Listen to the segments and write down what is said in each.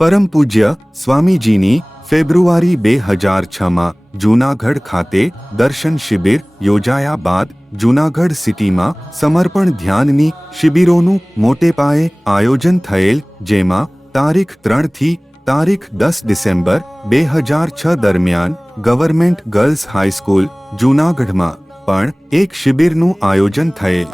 પરમ પૂજ્ય સ્વામીજીની ફેબ્રુઆરી 2006માં જૂનાગઢ ખાતે દર્શન શિબિર યોજાયા બાદ જૂનાગઢ સિટીમાં સમર્પણ ધ્યાનની શિબિરોનું મોટે પાયે આયોજન થયેલ, જેમાં તારીખ 3 થી તારીખ 10 ડિસેમ્બર 2006 દરમિયાન ગવર્મેન્ટ ગર્લ્સ હાઈસ્કૂલ જૂનાગઢમાં પણ એક શિબિરનું આયોજન થયેલ.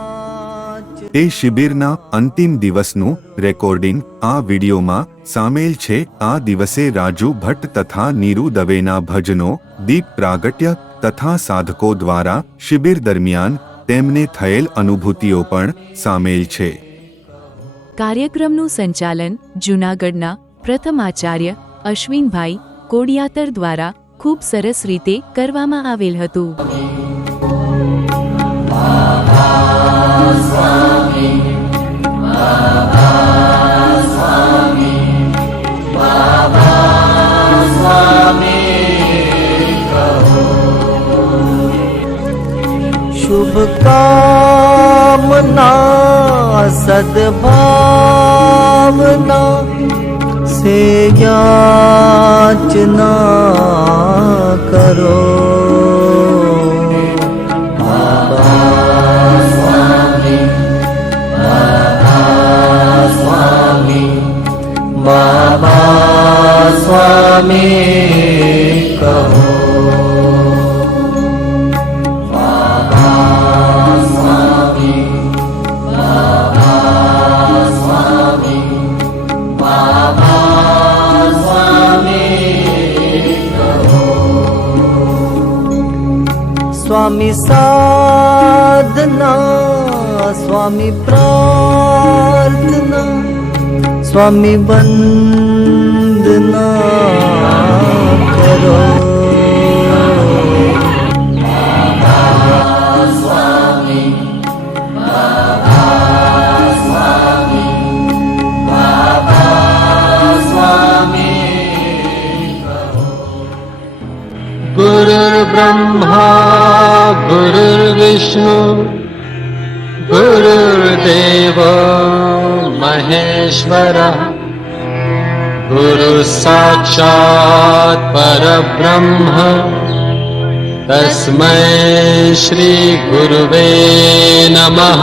તે શિબિરના અંતિમ દિવસનું રેકોર્ડિંગ આ વિડીયોમાં સામેલ છે. આ દિવસે રાજુ ભટ્ટ તથા નીરુ દવેના ભજનો, દીપ પ્રાગટ્ય તથા સાધકો દ્વારા શિબિર દરમિયાન તેમને થયેલ અનુભૂતિઓ પણ સામેલ છે. કાર્યક્રમનું સંચાલન જૂનાગઢના પ્રથમ આચાર્ય અશ્વિનભાઈ કોડિયાતર દ્વારા ખૂબ સરસ રીતે કરવામાં આવેલ હતું. शुभकामना सद्भावना से याचना करो. बाबा स्वामी कहो. स्वामी साधना, स्वामी प्रार्थना, स्वामी वंदना करो. गुरुर्ब्रह्मा गुरुर्विष्णु गुरुर्देव महेश्वरः गुरु साक्षात् परब्रह्म तस्मै श्री गुरुवे नमः.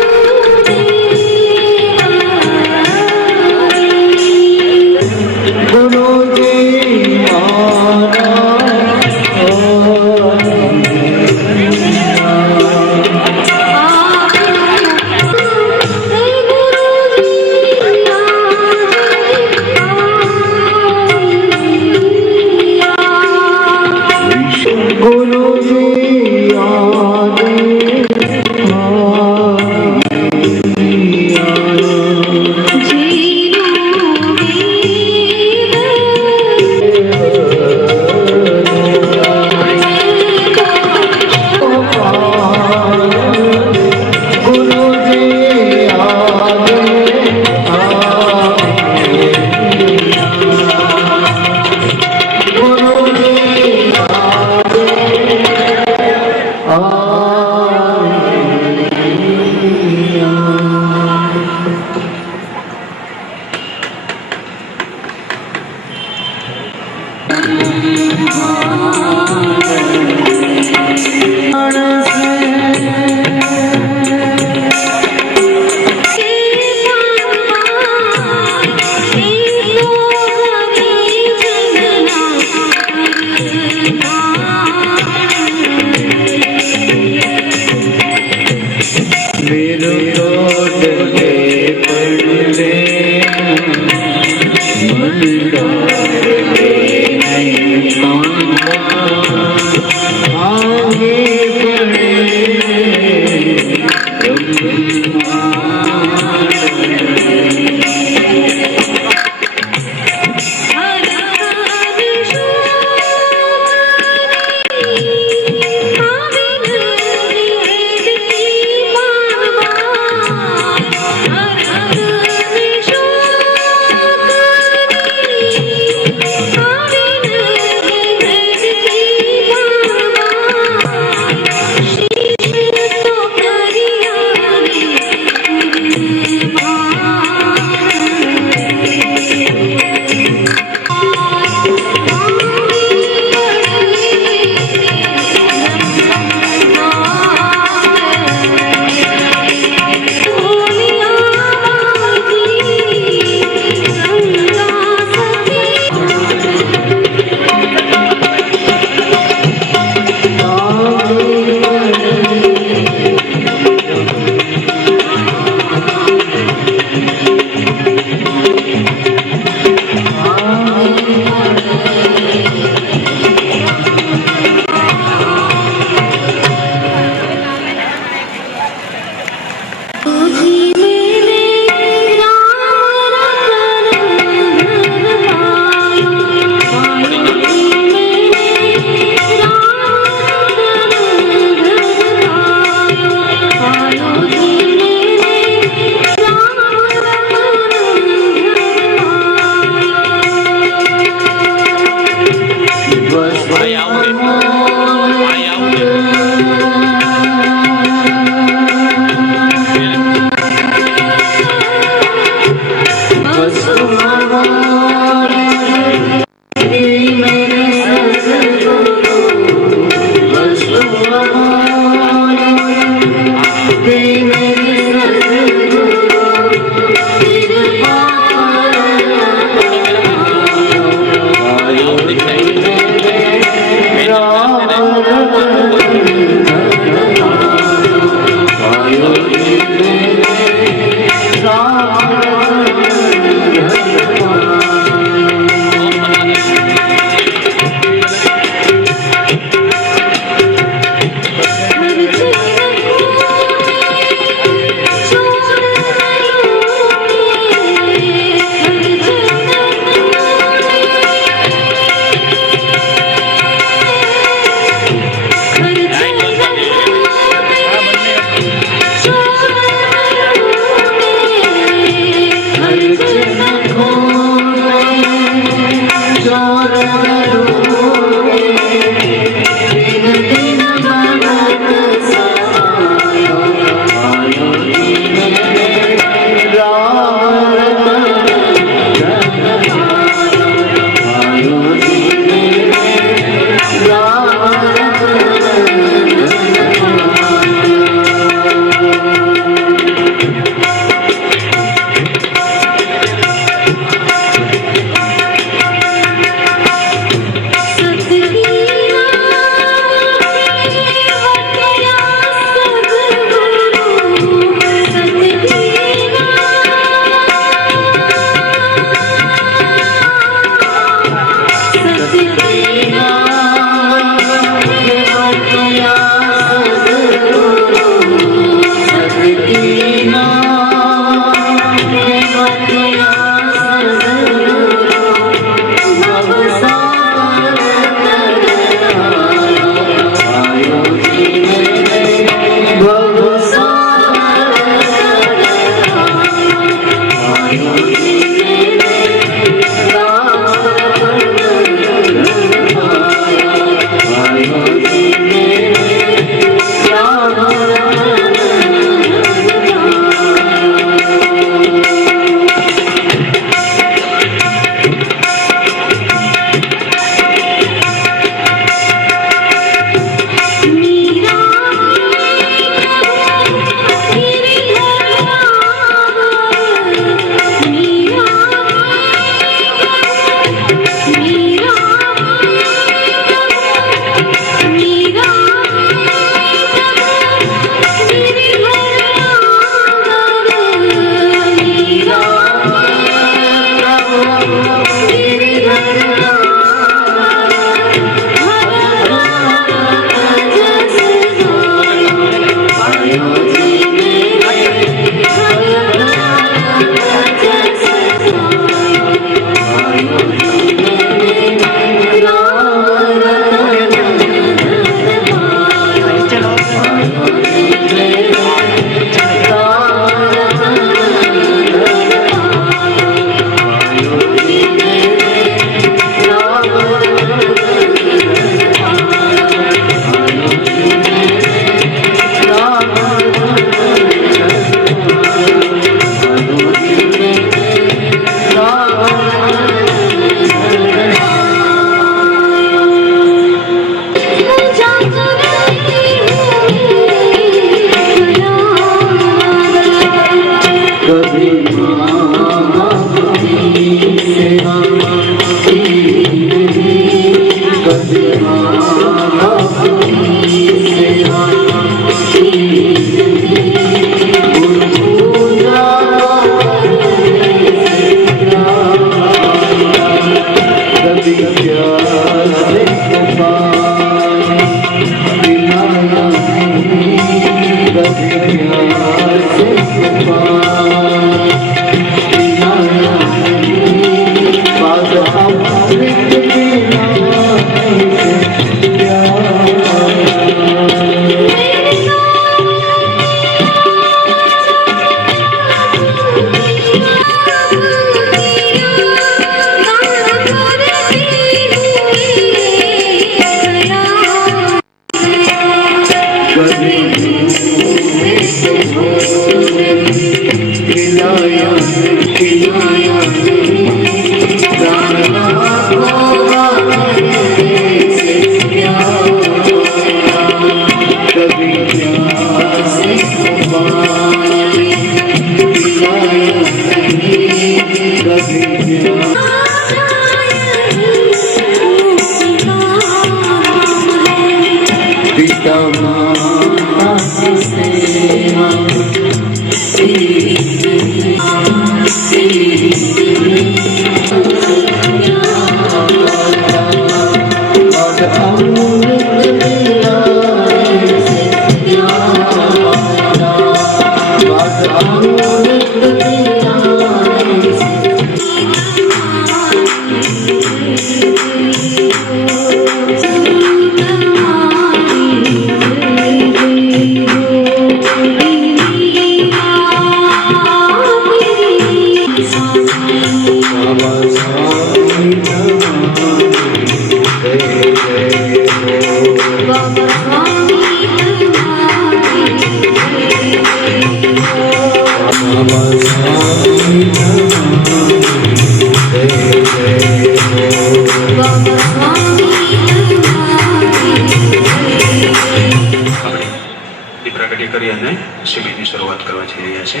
પ્રાગટ્ય કરી અને શિબિરની શરૂઆત કરવા જઈ રહ્યા છે.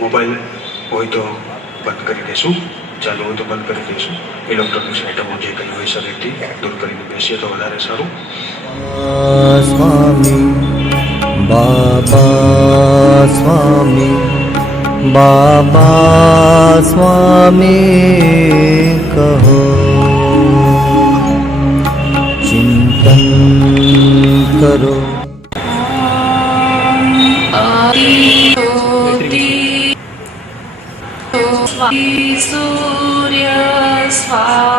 મોબાઈલ હોય તો બંધ કરી દેશું, ચાલુ હોય તો બંધ કરી દેશું. ઇલેક્ટ્રોનિક્સ આઇટમો જે કંઈ હોય સરેથી દૂર કરીને બેસીએ તો વધારે સારું. સ્વામી બાબા સ્વામી બાબા સ્વામી કહો, ચિંતન કરો. सूर्य स्वाहा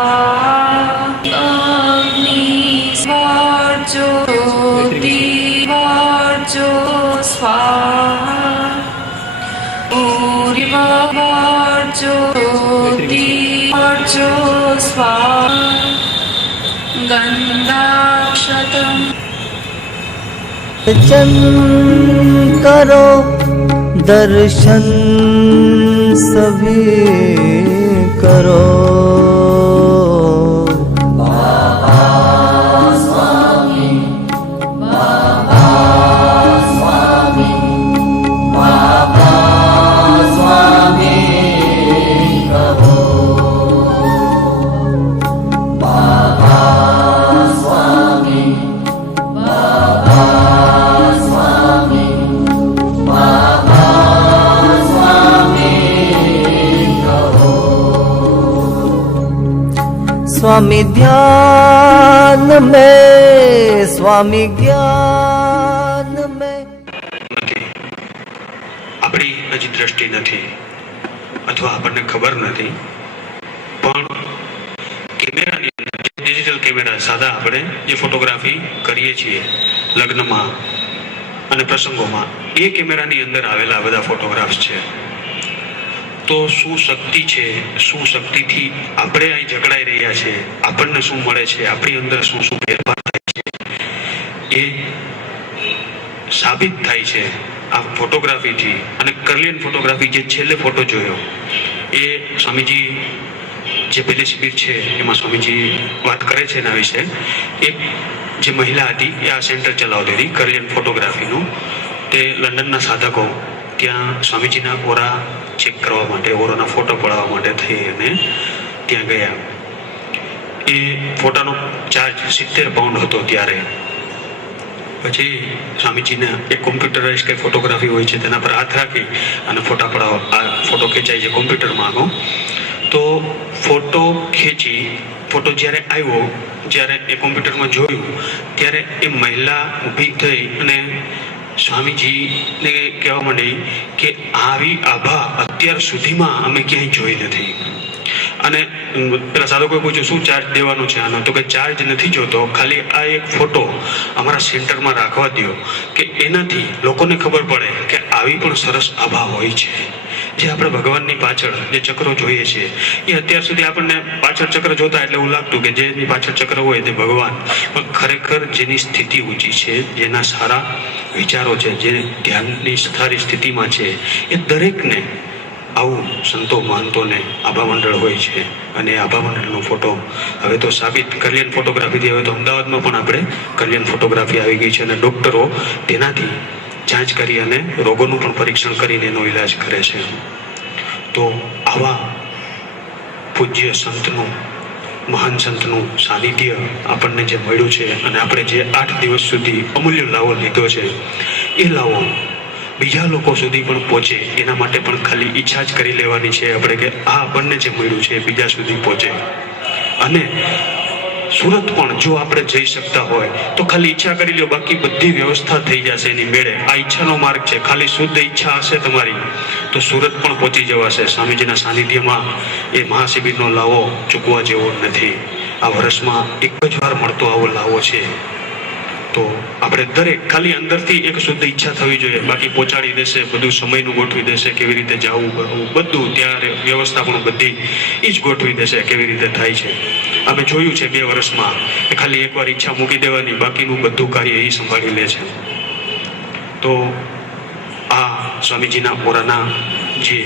अग्नि ज्योति स्वाहा ज्योति स्वाहा गंधाक्षतम् दर्शन करो, दर्शन सभी करो. स्वामी ध्यान में, स्वामी ज्ञान में. આપણી હજી દ્રષ્ટિ નથી અથવા આપણને ખબર નથી, પણ કેમેરાની અંદર ડિજિટલ કેમેરા સાદા આપણે જે ફોટોગ્રાફી કરીએ છીએ લગ્નમાં અને પ્રસંગોમાં, એ કેમેરાની અંદર આવેલા બધા ફોટોગ્રાફ્સ છે. તો શું શક્તિ છે, શું શક્તિથી આપણે અહીં જકડાઈ રહ્યા છે, આપણને શું મળે છે, આપણી અંદર શું શું ફેરફાર થાય છે, એ સાબિત થાય છે આ ફોટોગ્રાફીથી. અને કર્લિયન ફોટોગ્રાફી જે છેલ્લે ફોટો જોયો એ સ્વામીજી જે પેલી શિબિર છે એમાં સ્વામીજી વાત કરે છે એના વિશે. એક જે મહિલા હતી એ આ સેન્ટર ચલાવતી હતી કર્લિયન ફોટોગ્રાફીનું. તે લંડનના સાધકો ત્યાં સ્વામીજીના ઓરા ચેક કરવા માટે, ઓરોના ફોટો પડાવવા માટે થઈ અને ત્યાં ગયા. એ ફોટાનો ચાર્જ 70 પાઉન્ડ હતો ત્યારે. પછી સ્વામીજીને એક કોમ્પ્યુટરાઇઝ કંઈ ફોટોગ્રાફી હોય છે તેના પર હાથ રાખી અને ફોટા પડાવો, આ ફોટો ખેંચાય છે કોમ્પ્યુટરમાં આનો. તો ફોટો ખેંચી, ફોટો જ્યારે આવ્યો, જ્યારે એ કોમ્પ્યુટરમાં જોયું ત્યારે એ મહિલા ઊભી થઈ અને સ્વામીજીને કહેવા માંડી કે આવી આભા અત્યાર સુધીમાં અમે ક્યાંય જોઈ નથી. અને પેલા સાધકોએ પૂછ્યું શું ચાર્જ દેવાનો છે આનો? તો કે ચાર્જ નથી જોતો, ખાલી આ એક ફોટો અમારા સેન્ટરમાં રાખવા દો કે એનાથી લોકોને ખબર પડે કે આવી પણ સરસ આભા હોય છે. જે આપણે ભગવાનની પાછળ જે ચક્રો જોઈએ છીએ એ અત્યાર સુધી આપણને પાછળ ચક્ર જોતા એટલે એવું લાગતું કે જેની પાછળ ચક્ર હોય તે ભગવાન, પણ ખરેખર જેની સ્થિતિ ઊંચી છે, જેના સારા વિચારો છે, જે ધ્યાનની સારી સ્થિતિમાં છે, એ દરેકને આવું સંતો મહંતોને આભા મંડળ હોય છે. અને આભા મંડળનો ફોટો હવે તો સાબિત કલ્યાણ ફોટોગ્રાફીથી હવે તો અમદાવાદમાં પણ આપણે કલ્યાણ ફોટોગ્રાફી આવી ગઈ છે અને ડૉક્ટરો તેનાથી જાંચ કરી અને રોગોનું પણ પરીક્ષણ કરીને એનો ઈલાજ કરે છે. તો આવા પૂજ્ય સંતનું, મહાન સંતનું સાનિધ્ય આપણને જે મળ્યું છે અને આપણે જે 8 દિવસ સુધી અમૂલ્ય લાવો લીધો છે એ લાવો બીજા લોકો સુધી પણ પહોંચે એના માટે પણ ખાલી ઈચ્છા જ કરી લેવાની છે આપણે કે આ આપણને જે મળ્યું છે એ બીજા સુધી પહોંચે. અને સુરત પણ જો આપણે જઈ શકતા હોય તો ખાલી ઈચ્છા કરી લો, બાકી બધી વ્યવસ્થા થઈ જશે એની મેળે. આ ઈચ્છાનો માર્ગ છે, ખાલી શુદ્ધ ઈચ્છા હશે તમારી તો સુરત પણ પહોંચી જવાશે. સ્વામીજીના સાનિધ્યમાં એ મહાશિબિરનો લાવો ચૂકવા જેવો નથી. આ વર્ષમાં એક જ વાર મળતો આવો લાવો છે. તો આપણે દરેક ખાલી અંદરથી એક શુદ્ધ ઈચ્છા થવી જોઈએ, બાકી પહોંચાડી દેશે, બધું સમયનું ગોઠવી દેશે, કેવી રીતે જવું કરવું બધું ત્યાં વ્યવસ્થા પણ બધી એ જ ગોઠવી દેશે કેવી રીતે થાય છે. અમે જોયું છે 2 વર્ષમાં કે ખાલી એકવાર ઈચ્છા મૂકી દેવાની, બાકીનું બધું કાર્ય એ સંભાળી લે છે. તો આ સ્વામીજીના ઓરાના જે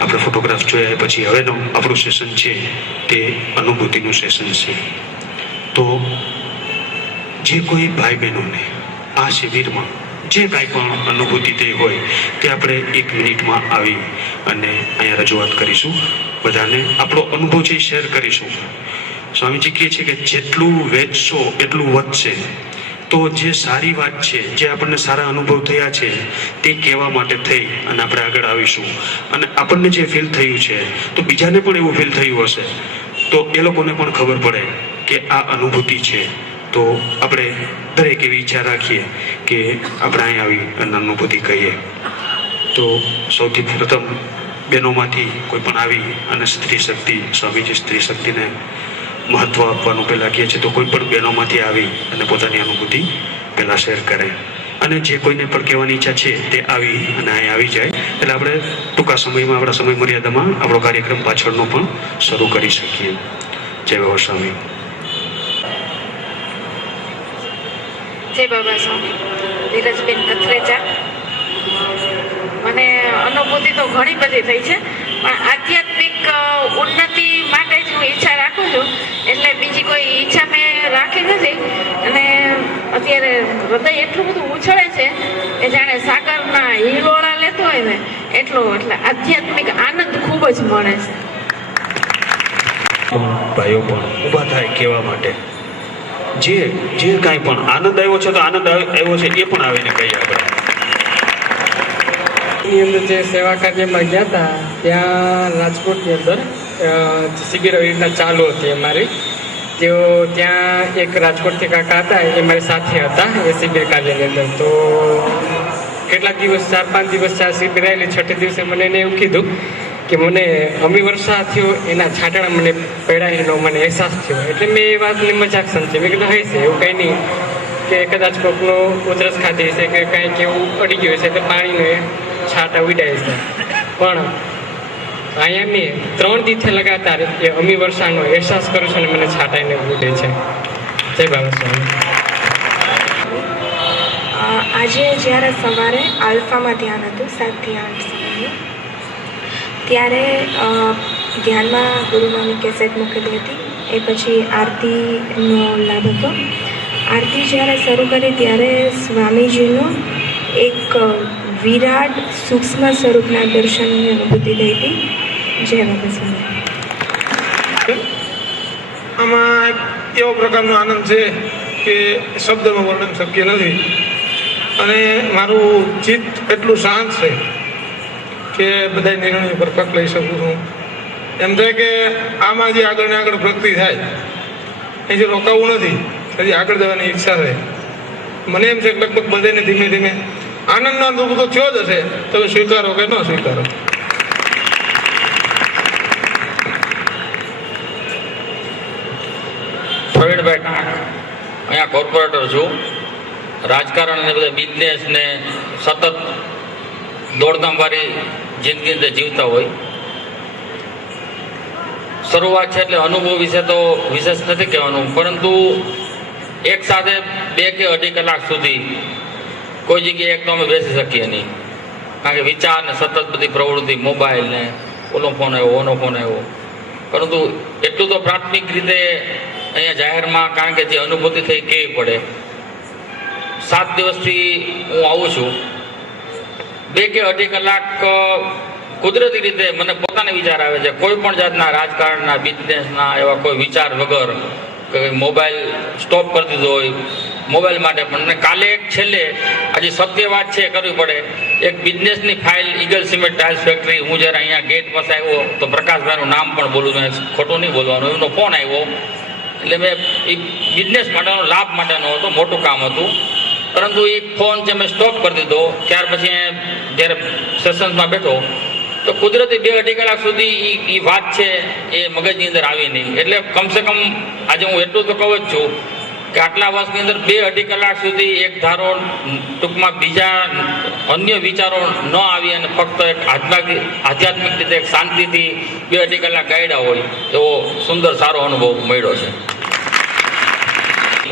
આપણે ફોટોગ્રાફ જોયા પછી હવેનું આપણું સેશન છે તે અનુભૂતિનું સેશન છે. તો જે કોઈ ભાઈ બહેનોને આ શિબિરમાં જે કાંઈ પણ અનુભૂતિ થઈ હોય તે આપણે 1 મિનિટમાં આવી અને અહીંયા રજૂઆત કરીશું. બધાને આપણો અનુભવ છે શેર કરીશું. સ્વામીજી કહે છે કે જેટલું વેચશો એટલું વધશે. તો જે સારી વાત છે, જે આપણને સારા અનુભવ થયા છે તે કહેવા માટે થઈ અને આપણે આગળ આવીશું. અને આપણને જે ફીલ થયું છે તો બીજાને પણ એવું ફીલ થયું હશે તો એ લોકોને પણ ખબર પડે કે આ અનુભૂતિ છે. તો આપણે દરેક એવી ઈચ્છા રાખીએ કે આપણે અહીં આવી અને અનુભૂતિ કહીએ. તો સૌથી પ્રથમ બહેનોમાંથી કોઈ પણ આવી અને સ્ત્રી શક્તિ, સ્વામીજી સ્ત્રી શક્તિને મહત્વ આપવાનું પહેલાં કહે છે, તો કોઈ પણ બહેનોમાંથી આવી અને પોતાની અનુભૂતિ પહેલાં શેર કરે. અને જે કોઈને પણ કહેવાની ઈચ્છા છે તે આવી અને અહીં આવી જાય એટલે આપણે ટૂંકા સમયમાં આપણા સમય મર્યાદામાં આપણો કાર્યક્રમ પાછળનો પણ શરૂ કરી શકીએ. જય બાબા સ્વામી. જય બાબા સ્વામી. ધીરજબેન કથરેજા. મને અનુભૂતિ તો ઘણી બધી થઈ છે, પણ આધ્યાત્મિક ઉન્નતિ માટે જ હું ઈચ્છા રાખું છું, એટલે બીજી કોઈ ઈચ્છા મેં રાખી નથી. અને અત્યારે હૃદય એટલું બધું ઉછળે છે કે જાણે સાગરના હિલોળા લેતો હોય ને એટલો, એટલે આધ્યાત્મિક આનંદ ખૂબ જ મળે છે. ભાઈઓ પણ ઊભા થાય કહેવા માટે જે કાંઈ પણ આનંદ આવ્યો છે તો આનંદ આવ્યો છે એ પણ આવીને કહીએ આપણે. ની અંદર જે સેવા કાર્યમાં ગયા હતા ત્યાં રાજકોટની અંદર શિબિર એવી રીતના ચાલુ હતી અમારી. તેઓ ત્યાં એક રાજકોટથી કાકા હતા, એ મારી સાથે હતા એ શિબિર કાર્યની અંદર. તો કેટલાક દિવસ 4-5 દિવસ આ શિબિર આવેલી, 6 દિવસે મને એને એવું કીધું કે મને અમી વર્ષા થયો એના છાંટણા મને પડ્યા એનો મને અહેસાસ થયો. એટલે મેં એ વાતની મજાક સમજી. મેં કીધું હશે એવું કંઈ નહીં કે કદાચ કોકનો ઉધરસ ખાધી હશે કે કંઈક એવું પડી ગયું હશે તો પાણીનો એ છાંટા ઉડાય છે. પણ અહીંયા મેં 3 દિવસે લગાતાર એ અમી વર્ષાનો અહેસાસ કરું છું અને મને છાંટાઈને ઉડે છે. જય બાબા સ્વામી. આજે જ્યારે સવારે આલ્ફામાં ધ્યાન હતું 7 થી 8 સુધીનું, ત્યારે ધ્યાનમાં ગુરુનાની કેસેટ મૂકેલી હતી. એ પછી આરતીનો લાભ હતો. આરતી જ્યારે શરૂ કરી ત્યારે સ્વામીજીનું એક વિરાટ સૂક્ષ્મ સ્વરૂપના દર્શનની અનુભૂતિ થઈ હતી. જય બાબા સ્વામી. આમાં એક એવો પ્રકારનો આનંદ છે કે શબ્દમાં વર્ણન શક્ય નથી. અને મારું ચિત્ત એટલું શાંત છે કે બધા નિર્ણયો પરફેક્ટ લઈ શકું છું. એમ થાય કે આમાં જે આગળ ને આગળ પ્રગતિ થાય એ જે રોકાવું નથી, હજી આગળ જવાની ઈચ્છા છે. મને એમ છે કે લગભગ બધાને ધીમે ધીમે આનંદનો અનુભવ તો થયો જ હશે, તમે સ્વીકારો કે ન સ્વીકારો. પ્રવીણભાઈ ટાંક, અહીંયા કોર્પોરેટર છું. રાજકારણ ને બધા બિઝનેસ ને સતત દોડધામવાળી જિંદગી અંદર જીવતા હોય. શરૂઆત છે એટલે અનુભવ વિશે તો વિશેષ નથી કહેવાનું, પરંતુ એક સાથે 2 કે 2.5 કલાક સુધી કોઈ જગ્યાએ એક તો અમે બેસી શકીએ નહીં, કારણ કે વિચાર ને સતત બધી પ્રવૃત્તિ, મોબાઈલ ને ઓનો ફોન આવ્યો, ઓનો ફોન આવ્યો. પરંતુ એટલું તો પ્રાથમિક રીતે અહીંયા જાહેરમાં, કારણ કે જે અનુભૂતિ થઈ કેવી પડે. 7 દિવસથી હું આવું છું. 2 કે 2.5 કલાક કુદરતી રીતે મને પોતાને વિચાર આવે છે, કોઈ પણ જાતના રાજકારણના, બિઝનેસના એવા કોઈ વિચાર વગર કે મોબાઈલ સ્ટોપ કરી દીધો હોય મોબાઈલ માટે. પણ કાલે એક છેલ્લે આજે સત્ય વાત છે કરવી પડે. એક બિઝનેસની file Eagle cement tiles factory, હું જ્યારે અહીંયા ગેટ પાસે આવ્યો તો પ્રકાશભાઈનું નામ પણ બોલું, મેં ખોટું નહીં બોલવાનું, એમનો ફોન આવ્યો. એટલે મેં એ બિઝનેસ માટેનો, લાભ માટેનો હતો, મોટું કામ હતું. પરંતુ એ ફોન જે મેં સ્ટોપ કરી દીધો, ત્યાર પછી જ્યારે સેશન્સમાં બેઠો તો કુદરતી 2-2.5 કલાક સુધી એ વાત છે એ મગજની અંદર આવી નહીં. એટલે કમસે કમ આજે હું એટલું તો કહું જ છું કે આટલા વર્ષની અંદર 2-2.5 કલાક સુધી એક ધારો, ટૂંકમાં બીજા અન્ય વિચારો ન આવી અને ફક્ત એક આધ્યાત્મિક રીતે એક શાંતિથી 2-2.5 કલાક ગાયડા હોય એવો સુંદર સારો અનુભવ મળ્યો છે.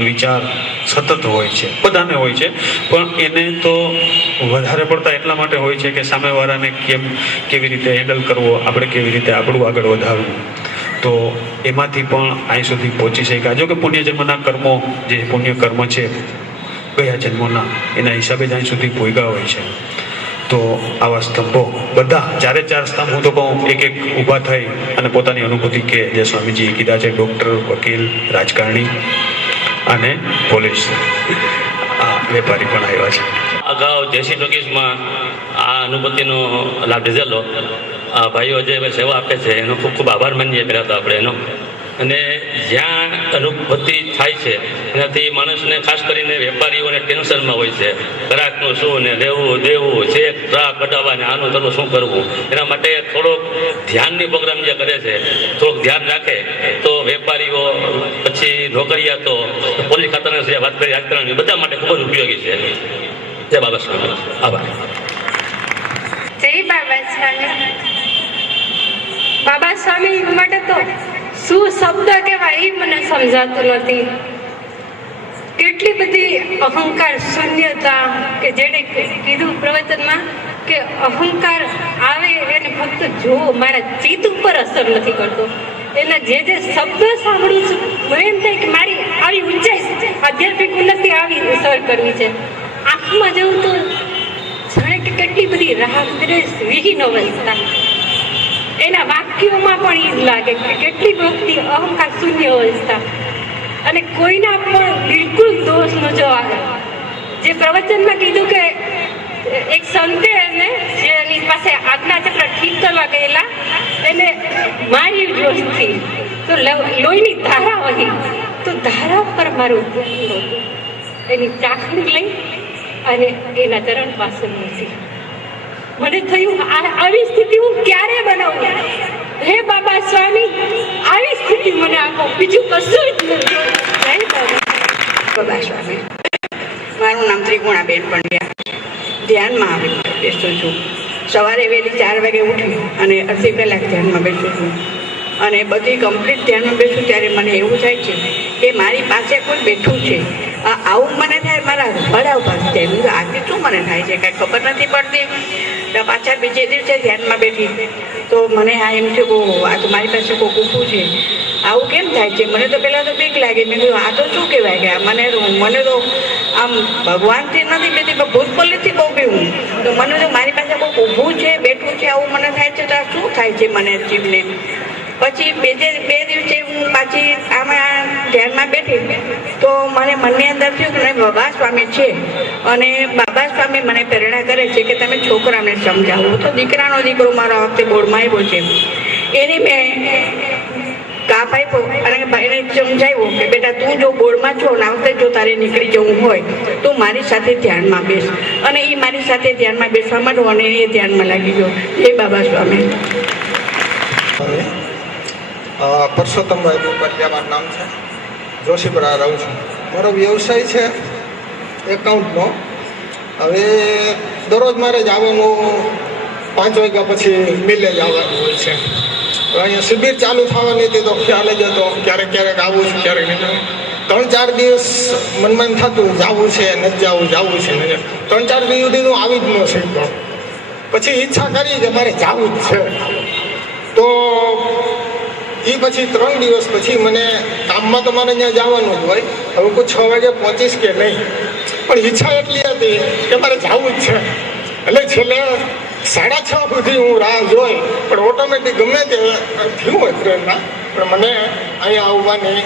વિચાર સતત હોય છે, બધાને હોય છે, પણ એને તો વધારે પડતા એટલા માટે હોય છે કે સામેવાળાને કેવી રીતે હેન્ડલ કરવો, આપણે કેવી રીતે આપણું આગળ વધારવું. તો એમાંથી પણ અહીં સુધી પહોંચી શક્યા. જો કે પુણ્યજન્મના કર્મો, જે પુણ્ય કર્મ છે ગયા જન્મોના, એના હિસાબે જ અહીં સુધી પહોંચ્યા હોય છે. તો આવા સ્તંભો બધા 4 સ્તંભ હું તો કહું એક ઊભા થઈ અને પોતાની અનુભૂતિ કે જે સ્વામીજીએ કીધા છે, ડૉક્ટર, વકીલ, રાજકારણી અને પોલીસ, આ વેપારી પણ આવ્યા છે. અગાઉ જેસી ટોકીઝમાં આ અનુભૂતિનો લાભ લીધેલો. ભાઈઓ જે સેવા આપે છે એનો ખૂબ ખૂબ આભાર માનીએ પહેલાં તો આપણે એનો. અને જ્યાં અનુભૂતિ થાય છે એનાથી માણસને, ખાસ કરીને વેપારીઓને ટેન્શનમાં હોય છે, ગ્રાહકનું શું ને લેવું દેવું, ચેક ટ્રાક કઢાવવા ને આનું થતું શું કરવું. એના માટે થોડોક ધ્યાનની પ્રોગ્રામ જે કરે છે, થોડુંક ધ્યાન રાખે તો વેપારીઓ, પછી નોકરિયાતો, પોલીસ ખાતાની જે વાત કરી રાજકારણી, બધા માટે ખૂબ જ ઉપયોગી છે. જય બાબા સ્વામી. આભાર. જય બાબા સ્વામી. બાબા સ્વામી માટે તો શું શબ્દ કહેવાય એ મને સમજાતું નથી. કેટલી બધી અહંકાર શૂન્યતા, કે જેણે કીધું પ્રવચનમાં કે અહંકાર આવે એને ફક્ત જોવો, મારા ચિત્ત ઉપર અસર નથી કરતો. એના જે શબ્દો સાંભળું છું મને એમ થાય કે મારી આવી ઊંચાઈ, આધ્યાત્મિક ઉન્નતિ આવી અસર કરવી છે. આંખમાં જવું તો જાણે કે કેટલી બધી રાહત દ્રેશ વિહીન અવસ્થા. એના વાક્યોમાં પણ એ જ લાગે કે કેટલી ભક્તિ, અહંકાર શૂન્ય અવસ્થા. અને કોઈના પણ બિલકુલ દોષ ન જો આવે. જે પ્રવચનમાં કીધું કે એક સંતે એને, જે એની પાસે આજ્ઞાચક્ર ઠીક કરવા ગયેલા, એને મારી જોશથી તો લોહીની ધારા વહી, તો ધારા પર મારું ધ્યાન નહોતું. એની ચાખણી લઈ અને એના ચરણ પાસે મૂકી. મને થયું આવી સ્થિતિ હું ક્યારે બનાવું? હે બાબા સ્વામી, આવી સ્થિતિ મને આપો, બીજું કશું જ નથી. બાબા સ્વામી. મારું નામ ત્રિગુણાબેન પંડ્યા. ધ્યાનમાં આવી બેસું છું. સવારે વહેલી 4 વાગે ઉઠી અને અડધી કલાક ધ્યાનમાં બેસું છું. અને બધી કમ્પ્લીટ ધ્યાનમાં બેસું ત્યારે મને એવું થાય છે કે મારી પાસે કોઈ બેઠું છે. આવું મને થાય, મારા રબાડા ઉભા થઈ જાય. આથી શું મને થાય છે કાંઈ ખબર નથી પડતી. પાછા બીજે દિવસે ધ્યાનમાં બેઠી તો મને એમ છે કે આ તો મારી પાસે કોઈ ઊભું છે, આવું કેમ થાય છે? મને તો પહેલાં તો બીક લાગે. મેં કહ્યું આ તો શું કહેવાય કે મને તો આમ ભગવાનથી નથી બેઠી પણ ભૂત પલ્લીથી બહુ બીવું. તો મને તો મારી પાસે કોઈ ઊભું છે, બેઠું છે, આવું મને થાય છે. તો આ શું થાય છે મને જીવને? પછી બે દિવસે હું પાછી આમાં ધ્યાનમાં બેઠી તો મને મનની અંદર થયું કે નહીં, બાબા સ્વામી છે અને બાબા સ્વામી મને પ્રેરણા કરે છે કે તમે છોકરાને સમજાવો. તો દીકરાનો દીકરો મારા વખતે બોર્ડમાં આવ્યો છે, એની મેં કાપ આપ્યો અને ભાઈને સમજાવ્યું કે બેટા તું જો બોર્ડમાં છો ને આ વખતે જો તારે નીકળી જવું હોય તો મારી સાથે ધ્યાનમાં બેસ. અને એ મારી સાથે ધ્યાનમાં બેસવા માંડ્યો અને એ ધ્યાનમાં લાગી ગયો. જય બાબા સ્વામી. પરસોત્તમભાઈ બોપરિયા મારું નામ છે, જોશીપુરા રહું છું. મારો વ્યવસાય છે એકાઉન્ટનો. હવે દરરોજ મારે જવાનું 5 વાગ્યા પછી મિલે જવાનું હોય છે. અહીંયા શિબિર ચાલુ થવાની હતી તો ખ્યાલ જ હતો ક્યારેક ક્યારેક આવું છું, ક્યારેક નહીં. 3-4 દિવસ મનમાં થતું જવું છે નથી જવું છે ને 3-4 દિવસ સુધી હું આવી જ ન શક્યો. પછી ઈચ્છા કરી કે મારે જવું જ છે. તો એ પછી 3 દિવસ પછી મને કામમાં તો મારે ત્યાં જવાનું જ હોય. હવે કોઈ 6 વાગે પહોંચીશ કે નહીં, પણ ઈચ્છા એટલી હતી કે મારે જવું જ છે. એટલે છેલ્લે 6:30 સુધી હું રાહ જોઈ, પણ ઓટોમેટિક ગમે તે થયું હોય ટ્રેનમાં, પણ મને અહીંયા આવવાની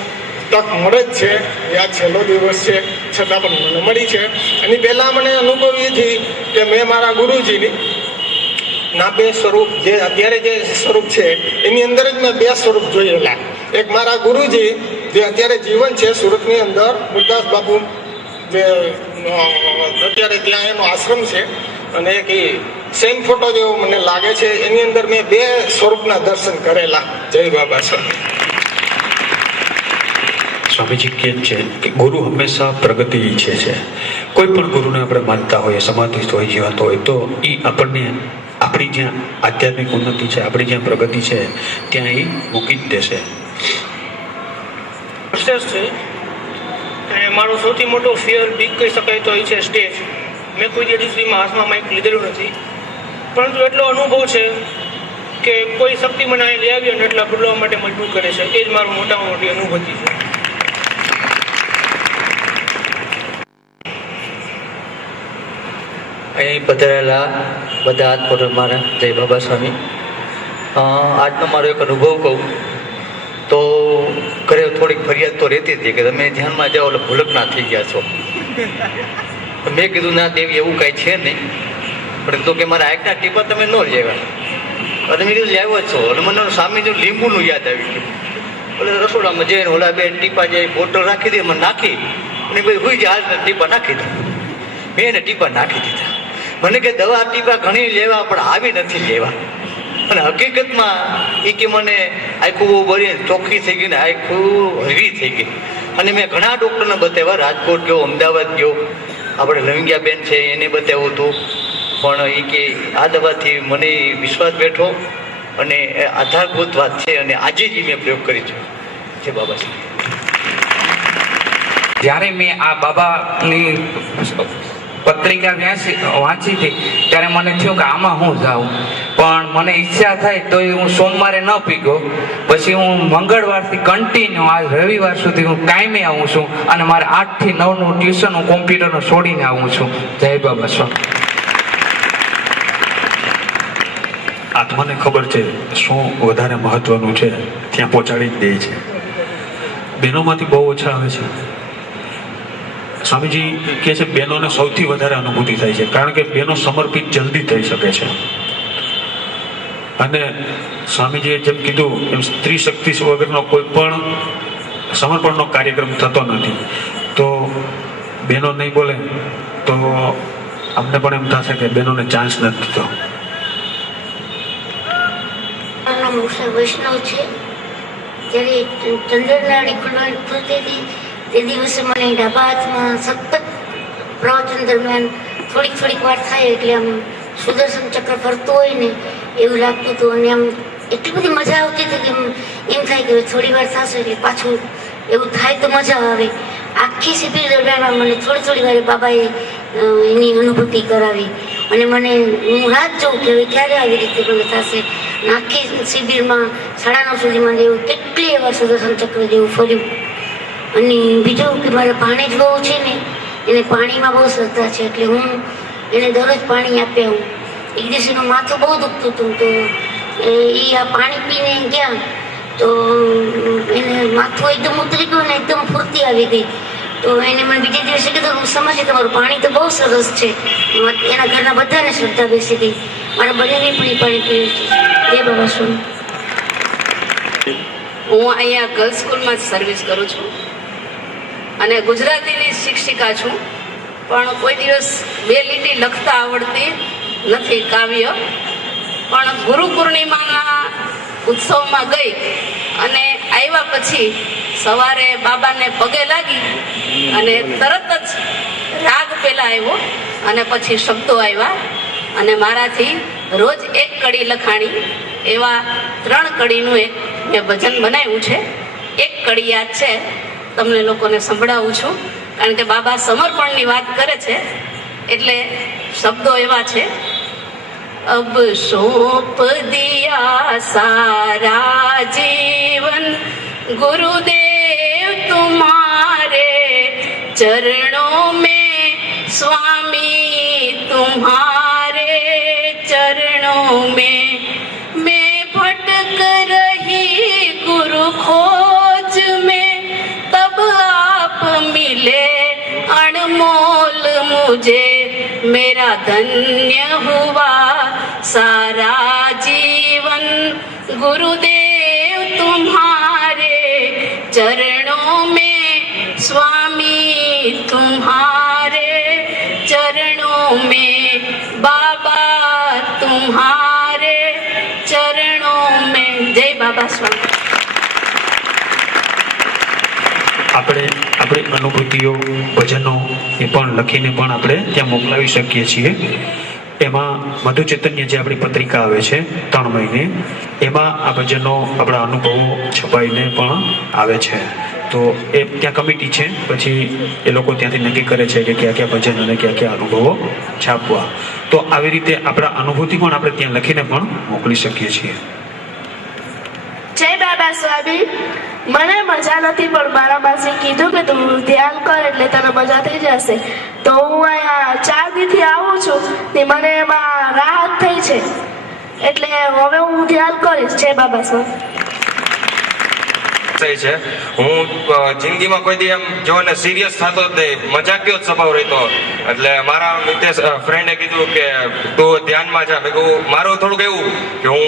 તક મળે જ છે. આ છેલ્લો દિવસ છે છતાં પણ મને મળી છે. એની પહેલાં મને અનુભવ એ થઈ કે મેં મારા ગુરુજીની ના 2 સ્વરૂપ, જે અત્યારે જે સ્વરૂપ છે એની અંદર જ મેં 2 સ્વરૂપ જોયેલા. એક મારા ગુરુજી જે અત્યારે જીવન છે સુરતની અંદર, ગુરદાસ બાપુ, જે અત્યારે ત્યાં એનો આશ્રમ છે, અને એક એ સેમ ફોટો જેવો મને લાગે છે. એની અંદર મેં 2 સ્વરૂપના દર્શન કરેલા. જય બાબા સ્વામી. સ્વામીજી કહે છે કે ગુરુ હંમેશા પ્રગતિ ઈચ્છે છે. કોઈ પણ ગુરુને આપણે માનતા હોઈએ, સમાધિસ્થ હોય, જીવંત હોય, તો એ આપણને આપણી જ્યાં આધ્યાત્મિક ઉન્નતિ છે, આપણી જ્યાં પ્રગતિ છે ત્યાં એ મૂકી જ દેશે. સક્સેસ છે અને મારો સૌથી મોટો ફિયર બીક કહી શકાય તો એ છે સ્ટેજ. મેં કોઈ દિવસમાં હાથમાં માઇક લીધેલું નથી, પરંતુ એટલો અનુભવ છે કે કોઈ શક્તિ મને અહીં લઈ આવી અને એટલા બોલવા માટે મજબૂર કરે છે. એ જ મારું મોટામાં મોટી અનુભૂતિ છે. અહીં પધારેલા બધા હાથ પર મારા જય બાબા સ્વામી. આજનો મારો એક અનુભવ કહું તો ઘરે થોડીક ફરિયાદ તો રહેતી હતી કે તમે ધ્યાનમાં જાઓ એટલે ભૂલકના થઈ ગયા છો. મેં કીધું ના દેવી એવું કાંઈ છે નહીં, પણ તો કે મારા આંખના ટીપા તમે ન લેવા. અને મેં કીધું લાવ્યો છો અને મને સ્વામીનું લીંબુનું યાદ આવી ગયું. એટલે રસોડામાં જઈને ઓલા 2 ટીપા જે બોટલ રાખી દે એમાં નાખી અને બધી હુઈ જાય હાથના ટીપા નાખી દઉં. મેં એને ટીપા નાખી દીધા. મને કે દવા ટીપા ઘણી લેવા પણ આવી નથી લેવા. અને હકીકતમાં એ કે મને આખું બહુ બળી ચોખ્ખી થઈ ગઈ ને આખું હળવી થઈ ગઈ. અને મેં ઘણા ડૉક્ટરને બતાવ્યા, રાજકોટ ગયો, અમદાવાદ ગયો, આપણે લવિંગિયાબેન છે એને બતાવ્યું હતું, પણ એ કે આ દવાથી મને વિશ્વાસ બેઠો અને આધારભૂત વાત છે અને આજે જ મેં પ્રયોગ કરી છે બાબા. જ્યારે મેં આ બાબાની પત્રિકા વાંચી હતી ત્યારે મને થયું કે આમાં હું જાઉં, પણ મને ઈચ્છા થાય તો હું સોમવારે ન પીગો. પછી હું મંગળવારથી કન્ટિન્યુ આજ રવિવાર સુધી હું કાયમી આવું છું અને મારે 8 થી 9નું ટ્યુશન હું કોમ્પ્યુટરનું છોડીને આવું છું. જય બાબા સ્વામી. આત્માને ખબર છે શું વધારે મહત્વનું છે, ત્યાં પહોંચાડી જ દે છે. બહેનોમાંથી બહુ ઓછા આવે છે. સ્વામીજી કહે છે બહેનોને સૌથી વધારે અનુભૂતિ થાય છે, કારણ કે બહેનો સમર્પિત જલ્દી થઈ શકે છે. અને સ્વામીજીએ જેમ કીધું એમ સ્ત્રી શક્તિ વગરનો કોઈ પણ સમર્પણનો કાર્યક્રમ થતો નથી. તો બહેનો નહીં બોલે તો અમને પણ એમ થશે કે બહેનોને ચાન્સ નથી થતો. વૈષ્ણવ છે. જ્યારે ચંદ્રનાળી ખુલતી હતી તે દિવસે મને ડાબા હાથમાં સતત પ્રવચન દરમિયાન થોડીક વાર થાય એટલે આમ સુદર્શન ચક્ર ફરતું હોય ને એવું લાગતું હતું. અને આમ એટલી બધી મજા આવતી હતી કે એમ થાય કે થોડી વાર થશે એટલે પાછું એવું થાય તો મજા આવે. આખી શિબિર દરમિયાન મને થોડી વાર બાબાએ એની અનુભૂતિ કરાવી અને મને હું રાત જોઉં કે હવે ક્યારે આવી રીતે મને થશે. આખી શિબિરમાં 9:30 સુધીમાં એવું કેટલી વાર સુદર્શન ચક્ર જેવું ફર્યું. અને બીજું કે મારા ભાણેજ બહુ છે ને એને પાણીમાં બહુ શ્રદ્ધા છે, એટલે હું એને દરરોજ પાણી આપે. હું એક દિવસ એનું માથું બહુ દુખતું હતું તો એ આ પાણી પીને ગયા તો એને માથું એકદમ ઉતરી ગયું ને એકદમ ફૂર્તી આવી ગઈ. તો એને મને બીજે દિવસે કીધું હું સમજે તમારું પાણી તો બહુ સરસ છે. એના ઘરના બધાને શ્રદ્ધા બેસી ગઈ. મારા બંનેને પણ એ પાણી પીવું છે. જય બાબા સ્વામી. હું અહીંયા ગર્લ્સ સ્કૂલમાં જ સર્વિસ કરું છું અને ગુજરાતીની શિક્ષિકા છું, પણ કોઈ દિવસ 2 લીટી લખતા આવડતી નથી કાવ્ય. પણ ગુરુ પૂર્ણિમાના ઉત્સવમાં ગઈ અને આવ્યા પછી સવારે બાબાને પગે લાગી અને તરત જ રાગ પહેલા આવ્યો અને પછી શબ્દો આવ્યા અને મારાથી રોજ 1 કડી લખાણી. એવા 3 કડીનું એક મેં ભજન બનાવ્યું છે. 1 કડી યાદ છે, તમને લોકોને સંભળાવું છું, કારણ કે બાબા સમર્પણની વાત કરે છે એટલે શબ્દો એવા છે. अब सौंप दिया सारा जीवन गुरुदेव तुम्हारे चरणों में, स्वामी तुम्हारे चरणों में. मैं भटक रही गुरु खोज में, तब आप मिले अनमोल मुझे. मेरा धन्य हुआ सारा जीवन गुरुदेव तुम्हारे चरणों में, स्वामी तुम्हारे चरणों में. बाबा तुम्हारे चरणों में. जय बाबा स्वामी. આપણે આપણી અનુભૂતિઓ ભજનો એ પણ લખીને પણ આપણે ત્યાં મોકલાવી શકીએ છીએ. એમાં મધુ ચૈતન્ય જે આપણી પત્રિકા આવે છે 3 મહિને, એમાં આ ભજનો આપણા અનુભવો છપાઈને પણ આવે છે. તો એ ત્યાં કમિટી છે, પછી એ લોકો ત્યાંથી નક્કી કરે છે કે કયા કયા ભજન અને કયા કયા અનુભવો છાપવા. તો આવી રીતે આપણા અનુભૂતિ પણ આપણે ત્યાં લખીને પણ મોકલી શકીએ છીએ. જય બાબા સ્વામી. મને મજા નથી, પણ મારા માસી કીધું કે તું ધ્યાન કર એટલે તને મજા થઈ જશે. તો હું અહીંયા 4 દીથી આવું છું ને મને એમાં રાહત થઈ છે, એટલે હવે હું ધ્યાન કરીશ. જય બાબા સ્વામી. છે હું જિંદગીમાં કોઈ દી એમ જો ને સિરિયસ થતો જ નહીં, મજાકિયો જ સ્વભાવ રહેતો. એટલે મારા મિત્રે ફ્રેન્ડે કીધું કે તું ધ્યાનમાં જા. મેં કહ્યું મારું થોડુંક એવું કે હું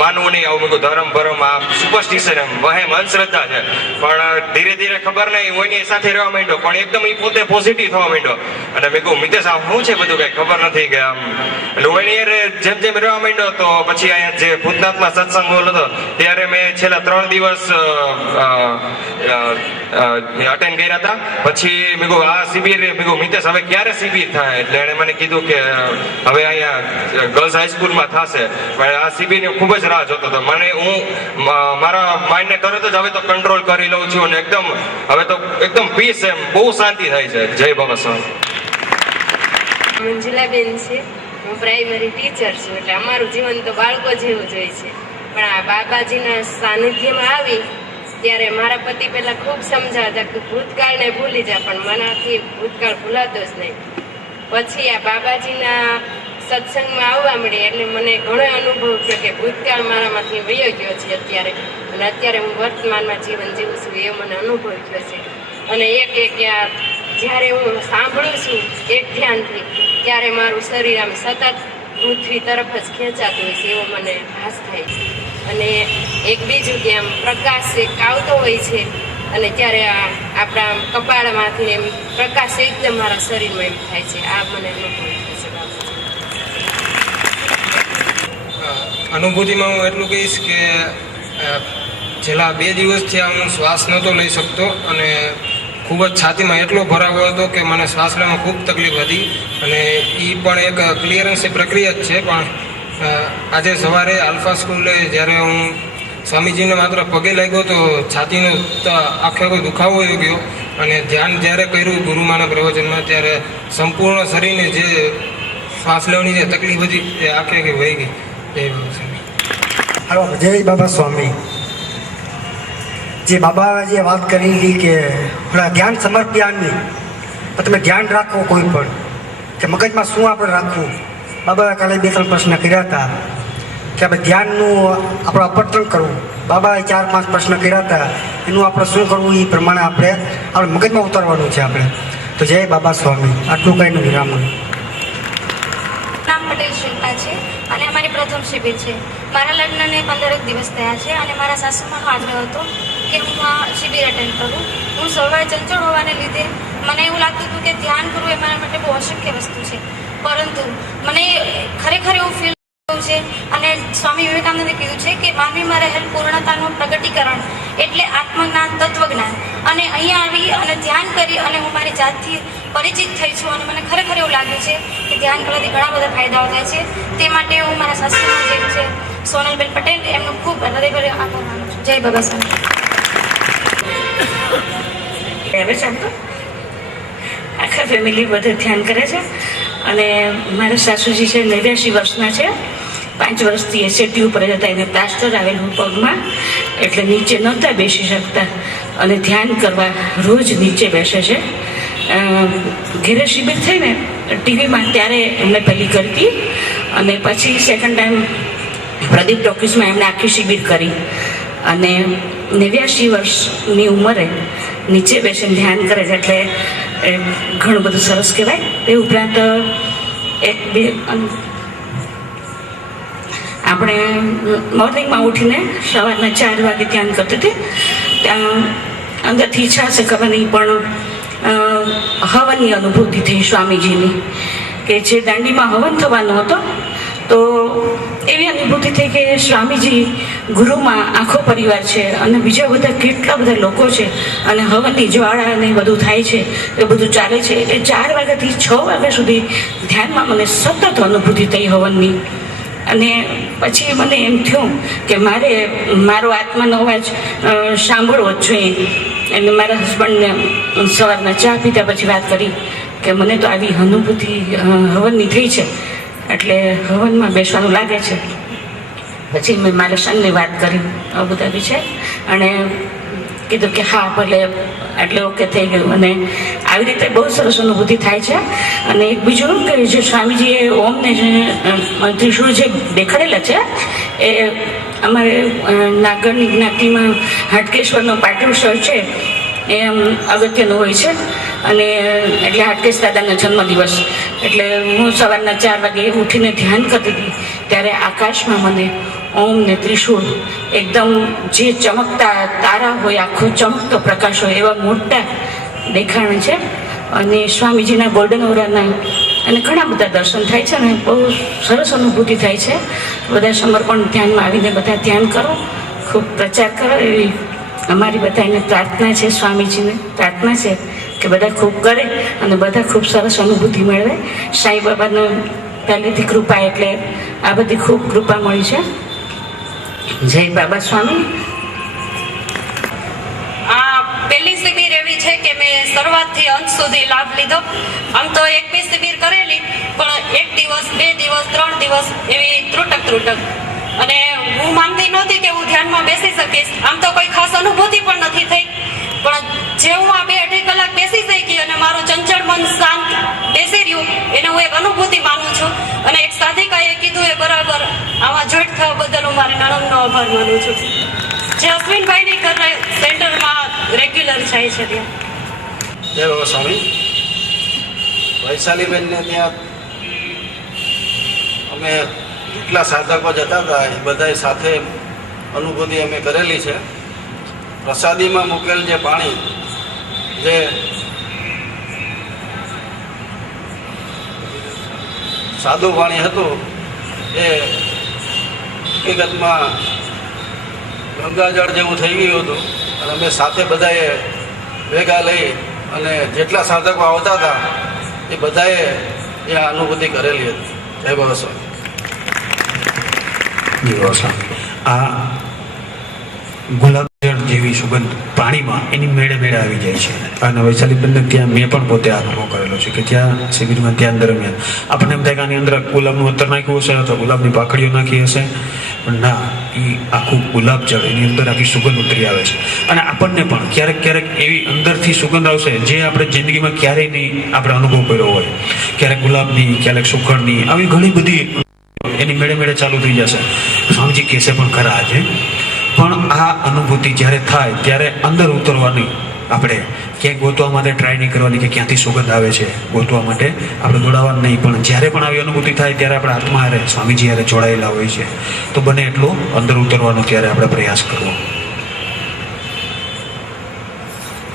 માનવું નહીં આવું. મેં કહ્યું ધર્મ ભરમ આ સુપરસ્ટિશન એમ વહેમ અંધશ્રદ્ધા છે. પણ ધીરે ધીરે ખબર નહીં હું એની સાથે રહેવા માંડ્યો, પણ એકદમ એ પોતે પોઝિટિવ થવા માંડ્યો. અને મેં કહ્યું મિતેશ આ શું છે બધું કઈ ખબર નથી કે આમ. એટલે હું એની જેમ જેમ રહેવા માંડ્યો તો પછી અહીંયા જે ભૂતનાથમાં સત્સંગ હોલ હતો ત્યારે મેં છેલ્લા 3 દિવસ અટેન્ડ કર્યા હતા. પછી મેં કહ્યું આ શિબિર, મેં કહ્યું મિતેશ હવે ક્યારે શિબિર થાય? એટલે એણે મને કીધું કે હવે અહીંયા ગર્લ્સ હાઈસ્કૂલમાં થશે. આ શિબિરની ખૂબ જ રાહ જોતો હતો. મને હું મારા માઇન્ડને તરત જ હવે તો કંટ્રોલ કરી લઉં છું અને એકદમ હવે તો એકદમ પીસ એમ બહુ શાંતિ થાય છે. જય બાબા સ્વામી. મંજુલાબેન છે, હું પ્રાઇમરી ટીચર છું, એટલે અમારું જીવન તો બાળકો જેવું જ હોય છે. પણ આ બાબાજીના સાનિધ્યમાં આવી ત્યારે મારા પતિ પહેલા ખૂબ સમજાવતા કે ભૂતકાળને ભૂલી જા, પણ મનાથી ભૂતકાળ ભૂલાતો જ નહીં. પછી આ બાબાજીના સત્સંગમાં આવવા મળી એટલે મને ઘણો અનુભવ થયો કે ભૂતકાળ મારામાંથી વયો ગયો છે અત્યારે, અને અત્યારે હું વર્તમાનમાં જીવન જીવું છું એવો મને અનુભવ થયો છે. અને એક જ્યારે હું સાંભળું છું એક ધ્યાનથી ત્યારે મારું શરીર આમ સતત પૃથ્વી તરફ જ ખેંચાતું હોય છે એવો મને ભાસ થાય છે. અને એક બીજું કે આમ પ્રકાશ એક આવતો હોય છે અને ત્યારે આપણા કપાળમાંથી એમ પ્રકાશ એકદમ મારા શરીરમાં એમ થાય છે. આ મને અનુભવ થાય છે. અનુભૂતિમાં હું એટલું કહીશ કે છેલ્લા 2 દિવસથી હું શ્વાસ નહોતો લઈ શકતો અને ખૂબ જ છાતીમાં એટલો ભરાવો હતો કે મને શ્વાસ લેવામાં ખૂબ તકલીફ હતી. અને એ પણ એક ક્લિયરન્સની પ્રક્રિયા જ છે. પણ આજે સવારે આલ્ફા સ્કૂલે જ્યારે હું સ્વામીજીને માત્ર પગે લાગ્યો તો છાતીનો આખો દુખાવો આવી ગયો. અને ધ્યાન જ્યારે કર્યું ગુરુમાના પ્રવચનમાં ત્યારે સંપૂર્ણ શરીરને જે શ્વાસ લેવાની જે તકલીફ હતી એ આખે વહી ગઈ. જય બાબા સ્વામી. જે બાબા જે વાત કરી હતી કે ધ્યાન સમર્પ્યાની, તમે ધ્યાન રાખો કોઈ પણ કે મગજમાં શું આપણે રાખવું. બાબા કાલે 2-3 પ્રશ્ન કર્યા હતા. કે આપણે ધ્યાનનું આપણે અપર્તન કરવું. બાબાએ 4-5 પ્રશ્ન કર્યા હતા, એનું આપણે શું કરવું એ પ્રમાણે આપણે મગજમાં ઉતારવાનું છે આપણે. તો જય બાબા સ્વામી. આટલું કહીને વિરામ. નામ પટેલ શિલ્પા છે અને અમારી પ્રથમ શિબિર છે. મારા લગ્નને 15 દિવસ થયા છે અને મારા સાસુમાનો આગ્રહ હતો કે હું આ શિબિર અટેન્ડ કરું. હું સવારે ચંચળ હોવાને લીધે મને એવું લાગતું હતું કે ધ્યાન કરવું એ મારા માટે બહુ અશક્ય વસ્તુ છે, પરંતુ મને ખરેખર એવું ફીલ થયું છે. અને સ્વામી વિવેકાનંદે કીધું છે કે માનવીમાં રહેલ પૂર્ણતાનું પ્રગટીકરણ એટલે આત્મજ્ઞાન, તત્વજ્ઞાન. અને અહીંયા આવી અને ધ્યાન કરી અને હું મારી જાતથી પરિચિત થઈ છું અને મને ખરેખર એવું લાગ્યું છે કે ધ્યાન કરવાથી ઘણા બધા ફાયદાઓ થાય છે. તે માટે હું મારા સાસુમાં જે છે સોનલબેન પટેલ એમનો ખૂબ હૃદયભર્યો આભાર માનું છું. જય બાબા સ્વામી. આખા ફેમિલી બધું ધ્યાન કરે છે અને મારા સાસુજી છે 89 વર્ષના છે. 5 વર્ષથી એસિડિટી ઉપર જતા એને પ્લાસ્ટર આવેલું પગમાં, એટલે નીચે નહોતા બેસી શકતા અને ધ્યાન કરવા રોજ નીચે બેસે છે. ઘેરે શિબિર થઈને ટીવીમાં ત્યારે એમણે પહેલી કરી હતી અને પછી સેકન્ડ ટાઈમ પ્રદીપ ટોકીઝમાં એમણે આખી શિબિર કરી અને 89 વર્ષની ઉંમરે નીચે બેસીને ધ્યાન કરે છે, એટલે ઘણું બધું સરસ કહેવાય. એ ઉપરાંત આપણે મોર્નિંગમાં ઉઠીને સવારના 4 વાગે ધ્યાન કરતી હતી. ત્યાં અંદરથી ઈચ્છા છે કરવાની, પણ હવનની અનુભૂતિ થઈ સ્વામીજીની કે જે દાંડીમાં હવન થવાનો હતો તો એવી અનુભૂતિ થઈ કે સ્વામીજી ગુરુમાં આખો પરિવાર છે અને બીજા બધા કેટલા બધા લોકો છે અને હવનની જ્વાળા ને બધું થાય છે, એ બધું ચાલે છે. એ 4 વાગ્યાથી 6 વાગ્યા સુધી ધ્યાનમાં મને સતત અનુભૂતિ થઈ હવનની. અને પછી મને એમ થયું કે મારે મારો આત્માનો અવાજ સાંભળવો જ જોઈએ. એટલે મારા હસબન્ડને સવારના ચા પીતા પછી વાત કરી કે મને તો આવી અનુભૂતિ હવનની થઈ છે, એટલે હવનમાં બેસવાનું લાગે છે. પછી મેં મારા સનની વાત કરી આ બધા વિશે અને કીધું કે હા ભલે, એટલે ઓકે થઈ ગયું. અને આવી રીતે બહુ સરસ અનુભૂતિ થાય છે. અને એક બીજું કે જે સ્વામીજીએ ઓમને જે ત્રિશૂળ જે દેખાડેલા છે એ અમારે નાગરની જ્ઞાતિમાં હાટકેશ્વરનો પાટોત્સવ છે એ અગત્યનું હોય છે. અને એટલે હાટકેશ દાદાનો જન્મદિવસ, એટલે હું સવારના 4 વાગે ઉઠીને ધ્યાન કરતી હતી ત્યારે આકાશમાં મને ઓમ ને ત્રિશૂળ એકદમ જે ચમકતા તારા હોય, આખો ચમકતો પ્રકાશ હોય એવા મોટા દેખાણ છે. અને સ્વામીજીના ગોલ્ડન ઓરાના અને ઘણા બધા દર્શન થાય છે અને બહુ સરસ અનુભૂતિ થાય છે. બધા સમર્પણ ધ્યાનમાં આવીને બધા ધ્યાન કરો, ખૂબ પ્રચાર કરો એવી અમારી બધાને પ્રાર્થના છે. સ્વામીજીને પ્રાર્થના છે કે બધા ખૂબ કરે અને બધા ખૂબ સરસ અનુભૂતિ મેળવે. સાંઈ બાબાનો પહેલેથી કૃપા, એટલે આ બધી ખૂબ કૃપા મળી છે. જય બાબા સ્વામી. પહેલી શિબિર એવી છે કે મેં શરૂઆતથી અંત સુધી લાભ લીધો. આમ તો 1-2 શિબિર કરેલી, પણ 1 દિવસ, 2 દિવસ, 3 દિવસ એવી ત્રુટક. અને હું માનતી નહોતી કે હું ધ્યાનમાં બેસી શકીશ. આમ તો કોઈ ખાસ અનુભૂતિ પણ નથી થઈ, પણ જે હું આ 2-2.5 કલાક બેસી શકી અને મારું ચંચળ મન શાંત બેસી રહ્યું એને હું એક અનુભૂતિ માનું છું. અને એક સાધિકાએ કીધું એ બરાબર, આમાં જોઈન્ટ થવા બદલ હું મારી નણંદનો આભાર માનું છું, જે અશ્વિનભાઈની ઘરે સેન્ટરમાં રેગ્યુલર જાય છે ત્યાં. જય બાબા સ્વામી. વૈશાલીબેનને ત્યાં અમે જેટલા સાધકો જતા હતા એ બધા સાથે અનુભૂતિ અમે કરેલી છે. પ્રસાદીમાં મૂકેલ જે પાણી, જે સાદું પાણી હતું એ હકીકતમાં ગંગાજળ જેવું થઈ ગયું હતું. અને અમે સાથે બધાએ ભેગા લઈ અને જેટલા સાધકો આવતા હતા એ બધાએ એ અનુભૂતિ કરેલી હતી. જય બાબા સ્વામી. આ ગુલાબજળ જેવી સુગંધ પાણીમાં એની મેળે આવી જાય છે. અને વૈશાલીબેનને ત્યાં મેં પણ પોતે અનુભવ કરેલો છે કે ત્યાં શિબિરમાં ધ્યાન દરમિયાન આપણને એમ થાય કે આની અંદર ગુલાબનું અત્તર નાખ્યું હશે અથવા ગુલાબની પાખડીઓ નાખી હશે, પણ ના, એ આખું ગુલાબજળ એની અંદર આખી સુગંધ ઉતરી આવે છે. અને આપણને પણ ક્યારેક એવી અંદરથી સુગંધ આવશે જે આપણે જિંદગીમાં ક્યારેય નહીં આપણે અનુભવ કર્યો હોય. ક્યારેક ગુલાબની, ક્યારેક સુખડની, આવી ઘણી બધી એની મેળે મેળે ચાલુ થઈ જશે. સ્વામીજી કહેશે પણ ખરા આજે, પણ આ અનુભૂતિ જ્યારે થાય ત્યારે અંદર ઉતરવાની, આપણે ક્યાંક ગોતવા માટે ટ્રાય નહીં કરવાની કે ક્યાંથી સુગંધ આવે છે, ગોતવા માટે આપણે દોડાવવાનું નહીં, પણ જ્યારે પણ આવી અનુભૂતિ થાય ત્યારે આપણે આત્મા હારે, સ્વામીજી હારે જોડાયેલા હોય છે, તો બને એટલો અંદર ઉતરવાનો ત્યારે આપણે પ્રયાસ કરવો.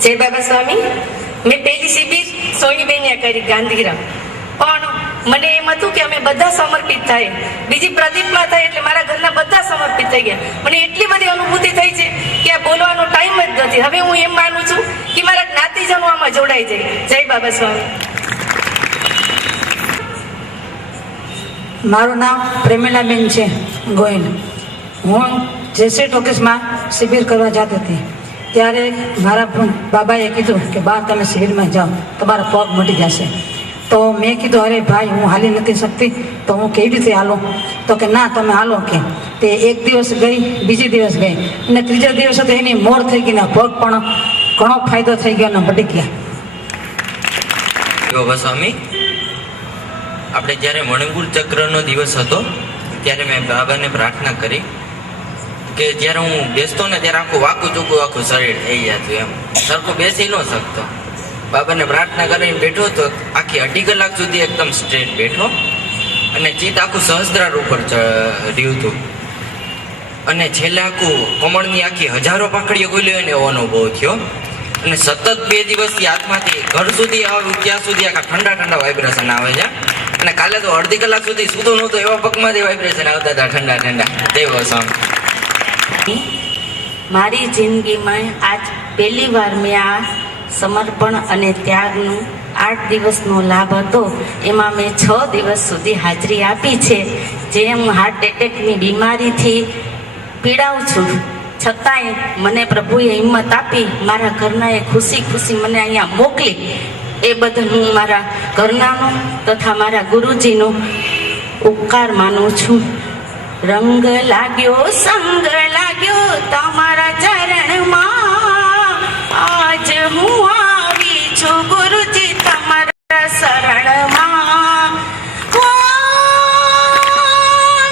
જય બાબા સ્વામી. મેં પહેલી શિબિર સોનીબેન કરી ગાંધીગ્રામ, પણ મને એમ હતું કે અમે બધા સમર્પિત થાય, બીજી પ્રદીપમાં થાય એટલે મારા ઘરના બધા સમર્પિત થઈ ગયા. મને એટલી બધી અનુભૂતિ થઈ છે કે આ બોલવાનો ટાઈમ જ નથી. હવે હું એમ માનું છું કે મારા જ્ઞાતિજનો આમાં જોડાઈ જાય. જય બાબા સ્વામી. મારું નામ પ્રેમિલાબેન છે ગોયલ. હું જેસી ટોકીસમાં શિબિર કરવા જતી હતી, ત્યારે મારા બાબાએ કીધું કે બા તમે શિબિરમાં જાઓ, તમારા પગ મટી જશે. તો મેં કીધું અરે ભાઈ હું હાલી નથી શકતી, તો હું કેવી રીતે હાલું? તો કે ના તમે હાલો કે. તે એક દિવસ ગઈ, બીજી દિવસ ગઈ, અને ત્રીજા દિવસે તો એની મોર થઈ ગઈ ને પગ પણ ઘણો ફાયદો થઈ ગયો ને મટી ગયા. બાબા સ્વામી, આપણે જ્યારે મણિપુર ચક્રનો દિવસ હતો ત્યારે મેં બાબાને પ્રાર્થના કરી કે જ્યારે હું બેસતો ને ત્યારે આખું વાકું ચૂકું આખું શરીર થઈ જતું, એમ સરખું બેસી ન શકતો. બાબાને પ્રાર્થના કરીને બેઠો તો આખી 2.5 કલાક સુધી એકદમ સ્ટ્રેટ બેઠો, અને ચિત્ત આખું સહસ્ત્રાર ઉપર રહ્યું હતું, અને છેલ્લે આખું કમળની આખી હજારો પાંખડીઓ ખુલ્લી હોય ને એવો અનુભવ થયો. અને સતત 2 દિવસથી આત્માથી ઘર સુધી આવ્યું ત્યાં સુધી આખા ઠંડા ઠંડા વાઇબ્રેશન આવે છે. અને કાલે તો 1.5 કલાક સુધી સૂતો નહોતો, એવા પગમાંથી વાઇબ્રેશન આવતા હતા ઠંડા ઠંડા. દેવો સ્વામી. મારી જિંદગીમાં આજ પહેલી વાર મેં આ સમર્પણ અને ત્યાગનું 8 દિવસનો લાભ હતો. એમાં મેં 6 દિવસ સુધી હાજરી આપી છે. જે હું હાર્ટ એટેકની બીમારીથી પીડાઉં છું, છતાંય મને પ્રભુએ હિંમત આપી, મારા ઘરનાએ ખુશી ખુશી મને અહીંયા મોકલી. એ બદલ હું મારા ઘરનાનો તથા મારા ગુરુજીનો ઉપકાર માનું છું. રંગ લાગ્યો સંગ લાગ્યો તમારા ચરણમાં, આજ હું આવી છું ગુરુજી તમારા શરણમાં.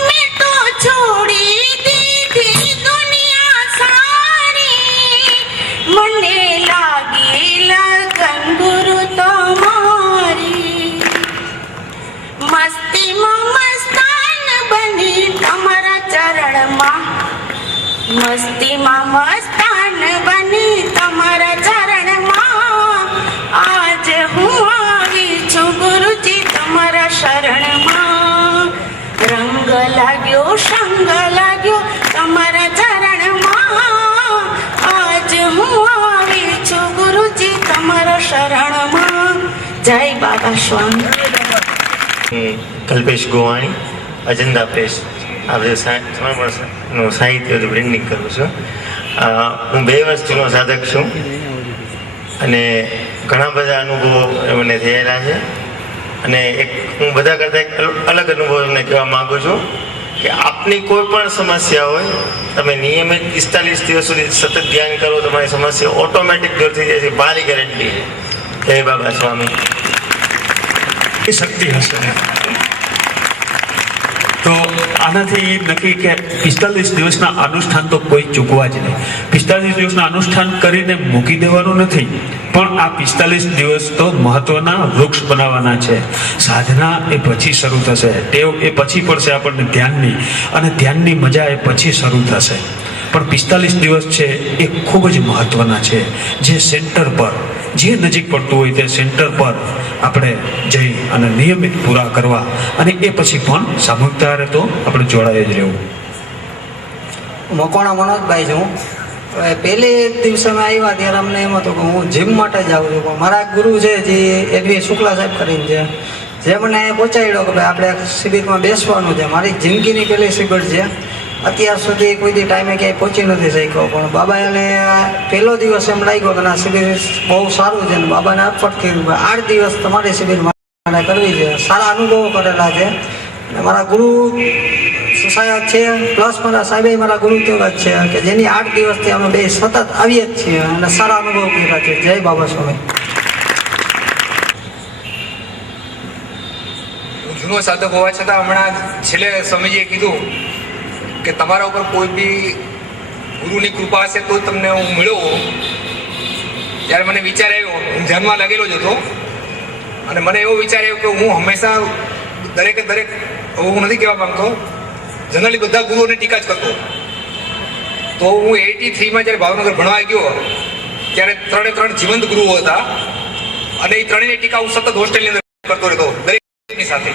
મેં તો છોડી દીધી દુનિયા સારી, મને લાગી લગન ગુરુ તમારી. મસ્તીમાં મસ્તાન બની તમારા ચરણમાં, મસ્તીમાં મસ્તાન બની તમારા ચરણમાં. આજ હું આવી છું ગુરુજી તમારા શરણમાં. રંગ લાગ્યો સંગ લાગ્યો તમારા ચરણમાં, આજ હું આવી છું ગુરુજી તમારા શરણમાં. જય બાબા સ્વામી. કલ્પેશ ગોવાણી, અજંતા પ્રેસ, આપણે સમર્પણનું સાહિત્ય બ્રેન્ડિંગ કરું છું. હું 2 વર્ષથી સાધક છું, અને ઘણા બધા અનુભવો મને થયેલા છે. અને હું બધા કરતાં એક અલગ અનુભવ એમને કહેવા માગું છું કે આપની કોઈ પણ સમસ્યા હોય, તમે નિયમિત 45 દિવસ સુધી સતત ધ્યાન કરો, તમારી સમસ્યા ઓટોમેટિક દૂર થઈ જાય છે, મારી ગેરંટી છે. જય બાબા સ્વામી. એ શક્તિ હશે. તો આનાથી નક્કી કે 45 દિવસના અનુષ્ઠાન તો કોઈ ચૂકવા જ નહીં. 45 દિવસના અનુષ્ઠાન કરીને મૂકી દેવાનું નથી, પણ આ 45 દિવસ તો મહત્વના વૃક્ષ બનાવવાના છે. સાધના એ પછી શરૂ થશે, ટેવ એ પછી પડશે આપણને ધ્યાનની, અને ધ્યાનની મજા એ પછી શરૂ થશે. પણ 45 દિવસ છે એ ખૂબ જ મહત્વના છે. જે સેન્ટર પર, જે નજીક પડતું હોય તે સેન્ટર પર આપણે જઈ અને નિયમિત પૂરા કરવા, અને એ પછી પણ સામૂહિકતા તો આપણે જોડાઈ જ રહેવું. મકોણા મનોજભાઈ છું. પહેલે દિવસે અમે આવ્યા ત્યારે અમને એમ હતું કે હું જીમ માટે જ આવું છું, પણ મારા ગુરુ છે જે એડવી શુક્લા સાહેબ કરીને છે, જે મને પહોંચાડ્યો કે ભાઈ આપણે શિબિરમાં બેસવાનું છે. મારી જિંદગીની પહેલી શિબિર છે. અત્યાર સુધી કોઈ દી ટાઈમે ક્યાંય પહોંચી નથી શક્યો, પણ બાબાને પહેલો દિવસ એમ લાગ્યો કે ના શિબિર બહુ સારું છે, ને બાબાને અર્પણ કર્યું 8 દિવસ તમારી શિબિરમાં કરવી છે. સારા અનુભવો કરેલા છે. અને મારા ગુરુ સાહેબ છે, પ્લસ મારા સાહેબે મારા ગુરુ તેવા જ છે કે જેની 8 દિવસથી અમે બે સતત આવીએ જ છીએ અને સારા અનુભવ કર્યા છે. જય બાબા સ્વામી. જૂનો સાધક હોવા છતાં હમણાં છેલ્લે સ્વામીજીએ કીધું કે તમારા ઉપર કોઈ બી ગુરુની કૃપા હશે તો તમને હું મળ્યો. ત્યારે મને વિચાર આવ્યો, હું ધ્યાનમાં લાગેલો જ હતો અને મને એવો વિચાર આવ્યો કે હું હંમેશા દરેકે દરેક, હું નથી કહેવા માંગતો, જનરલી બધા ગુરુઓને ટીકા જ કરતો. તો હું 83માં જ્યારે ભાવનગર ભણવા ગયો ત્યારે 3 જીવંત ગુરુઓ હતા અને એ ત્રણેયની ટીકા હું સતત હોસ્ટેલની અંદર કરતો રહેતો દરેકની સાથે.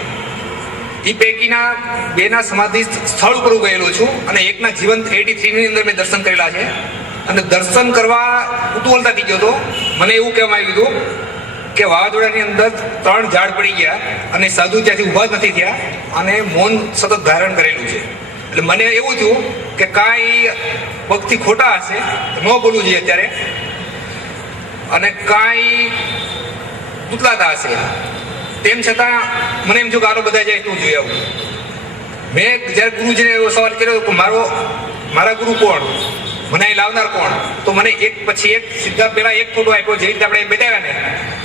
એ પૈકીના 2ના સમાધિ સ્થળ ઉપર ગયેલો છું અને એકના જીવંત 83ની અંદર મેં દર્શન કરેલા છે. અને દર્શન કરવા કુતૂહલતા થઈ ગયો હતો. મને એવું કહેવામાં આવ્યું હતું કે વાવાઝોડાની અંદર 3 ઝાડ પડી ગયા અને સાધુ ત્યાંથી ઊભા જ નથી થયા અને મૌન સતત ધારણ કરેલું છે. એટલે મને એવું થયું કે કાંઈ ભક્તિ ખોટા હશે, ન બોલવું જોઈએ અત્યારે, અને કાંઈ ઉતલાતા હશે. તેમ છતાં મને એમ થયું કે આરો બધા જાય તું જોઈ આવું. મેં જ્યારે ગુરુજીને એવો સવાલ કર્યો કે મારા ગુરુ કોણ, મને અહીં લાવનાર કોણ, તો મને એક પછી એક સીધા પહેલા એક ફોટો આપ્યો. જેવી રીતે આપણે બેઠાવ્યા ને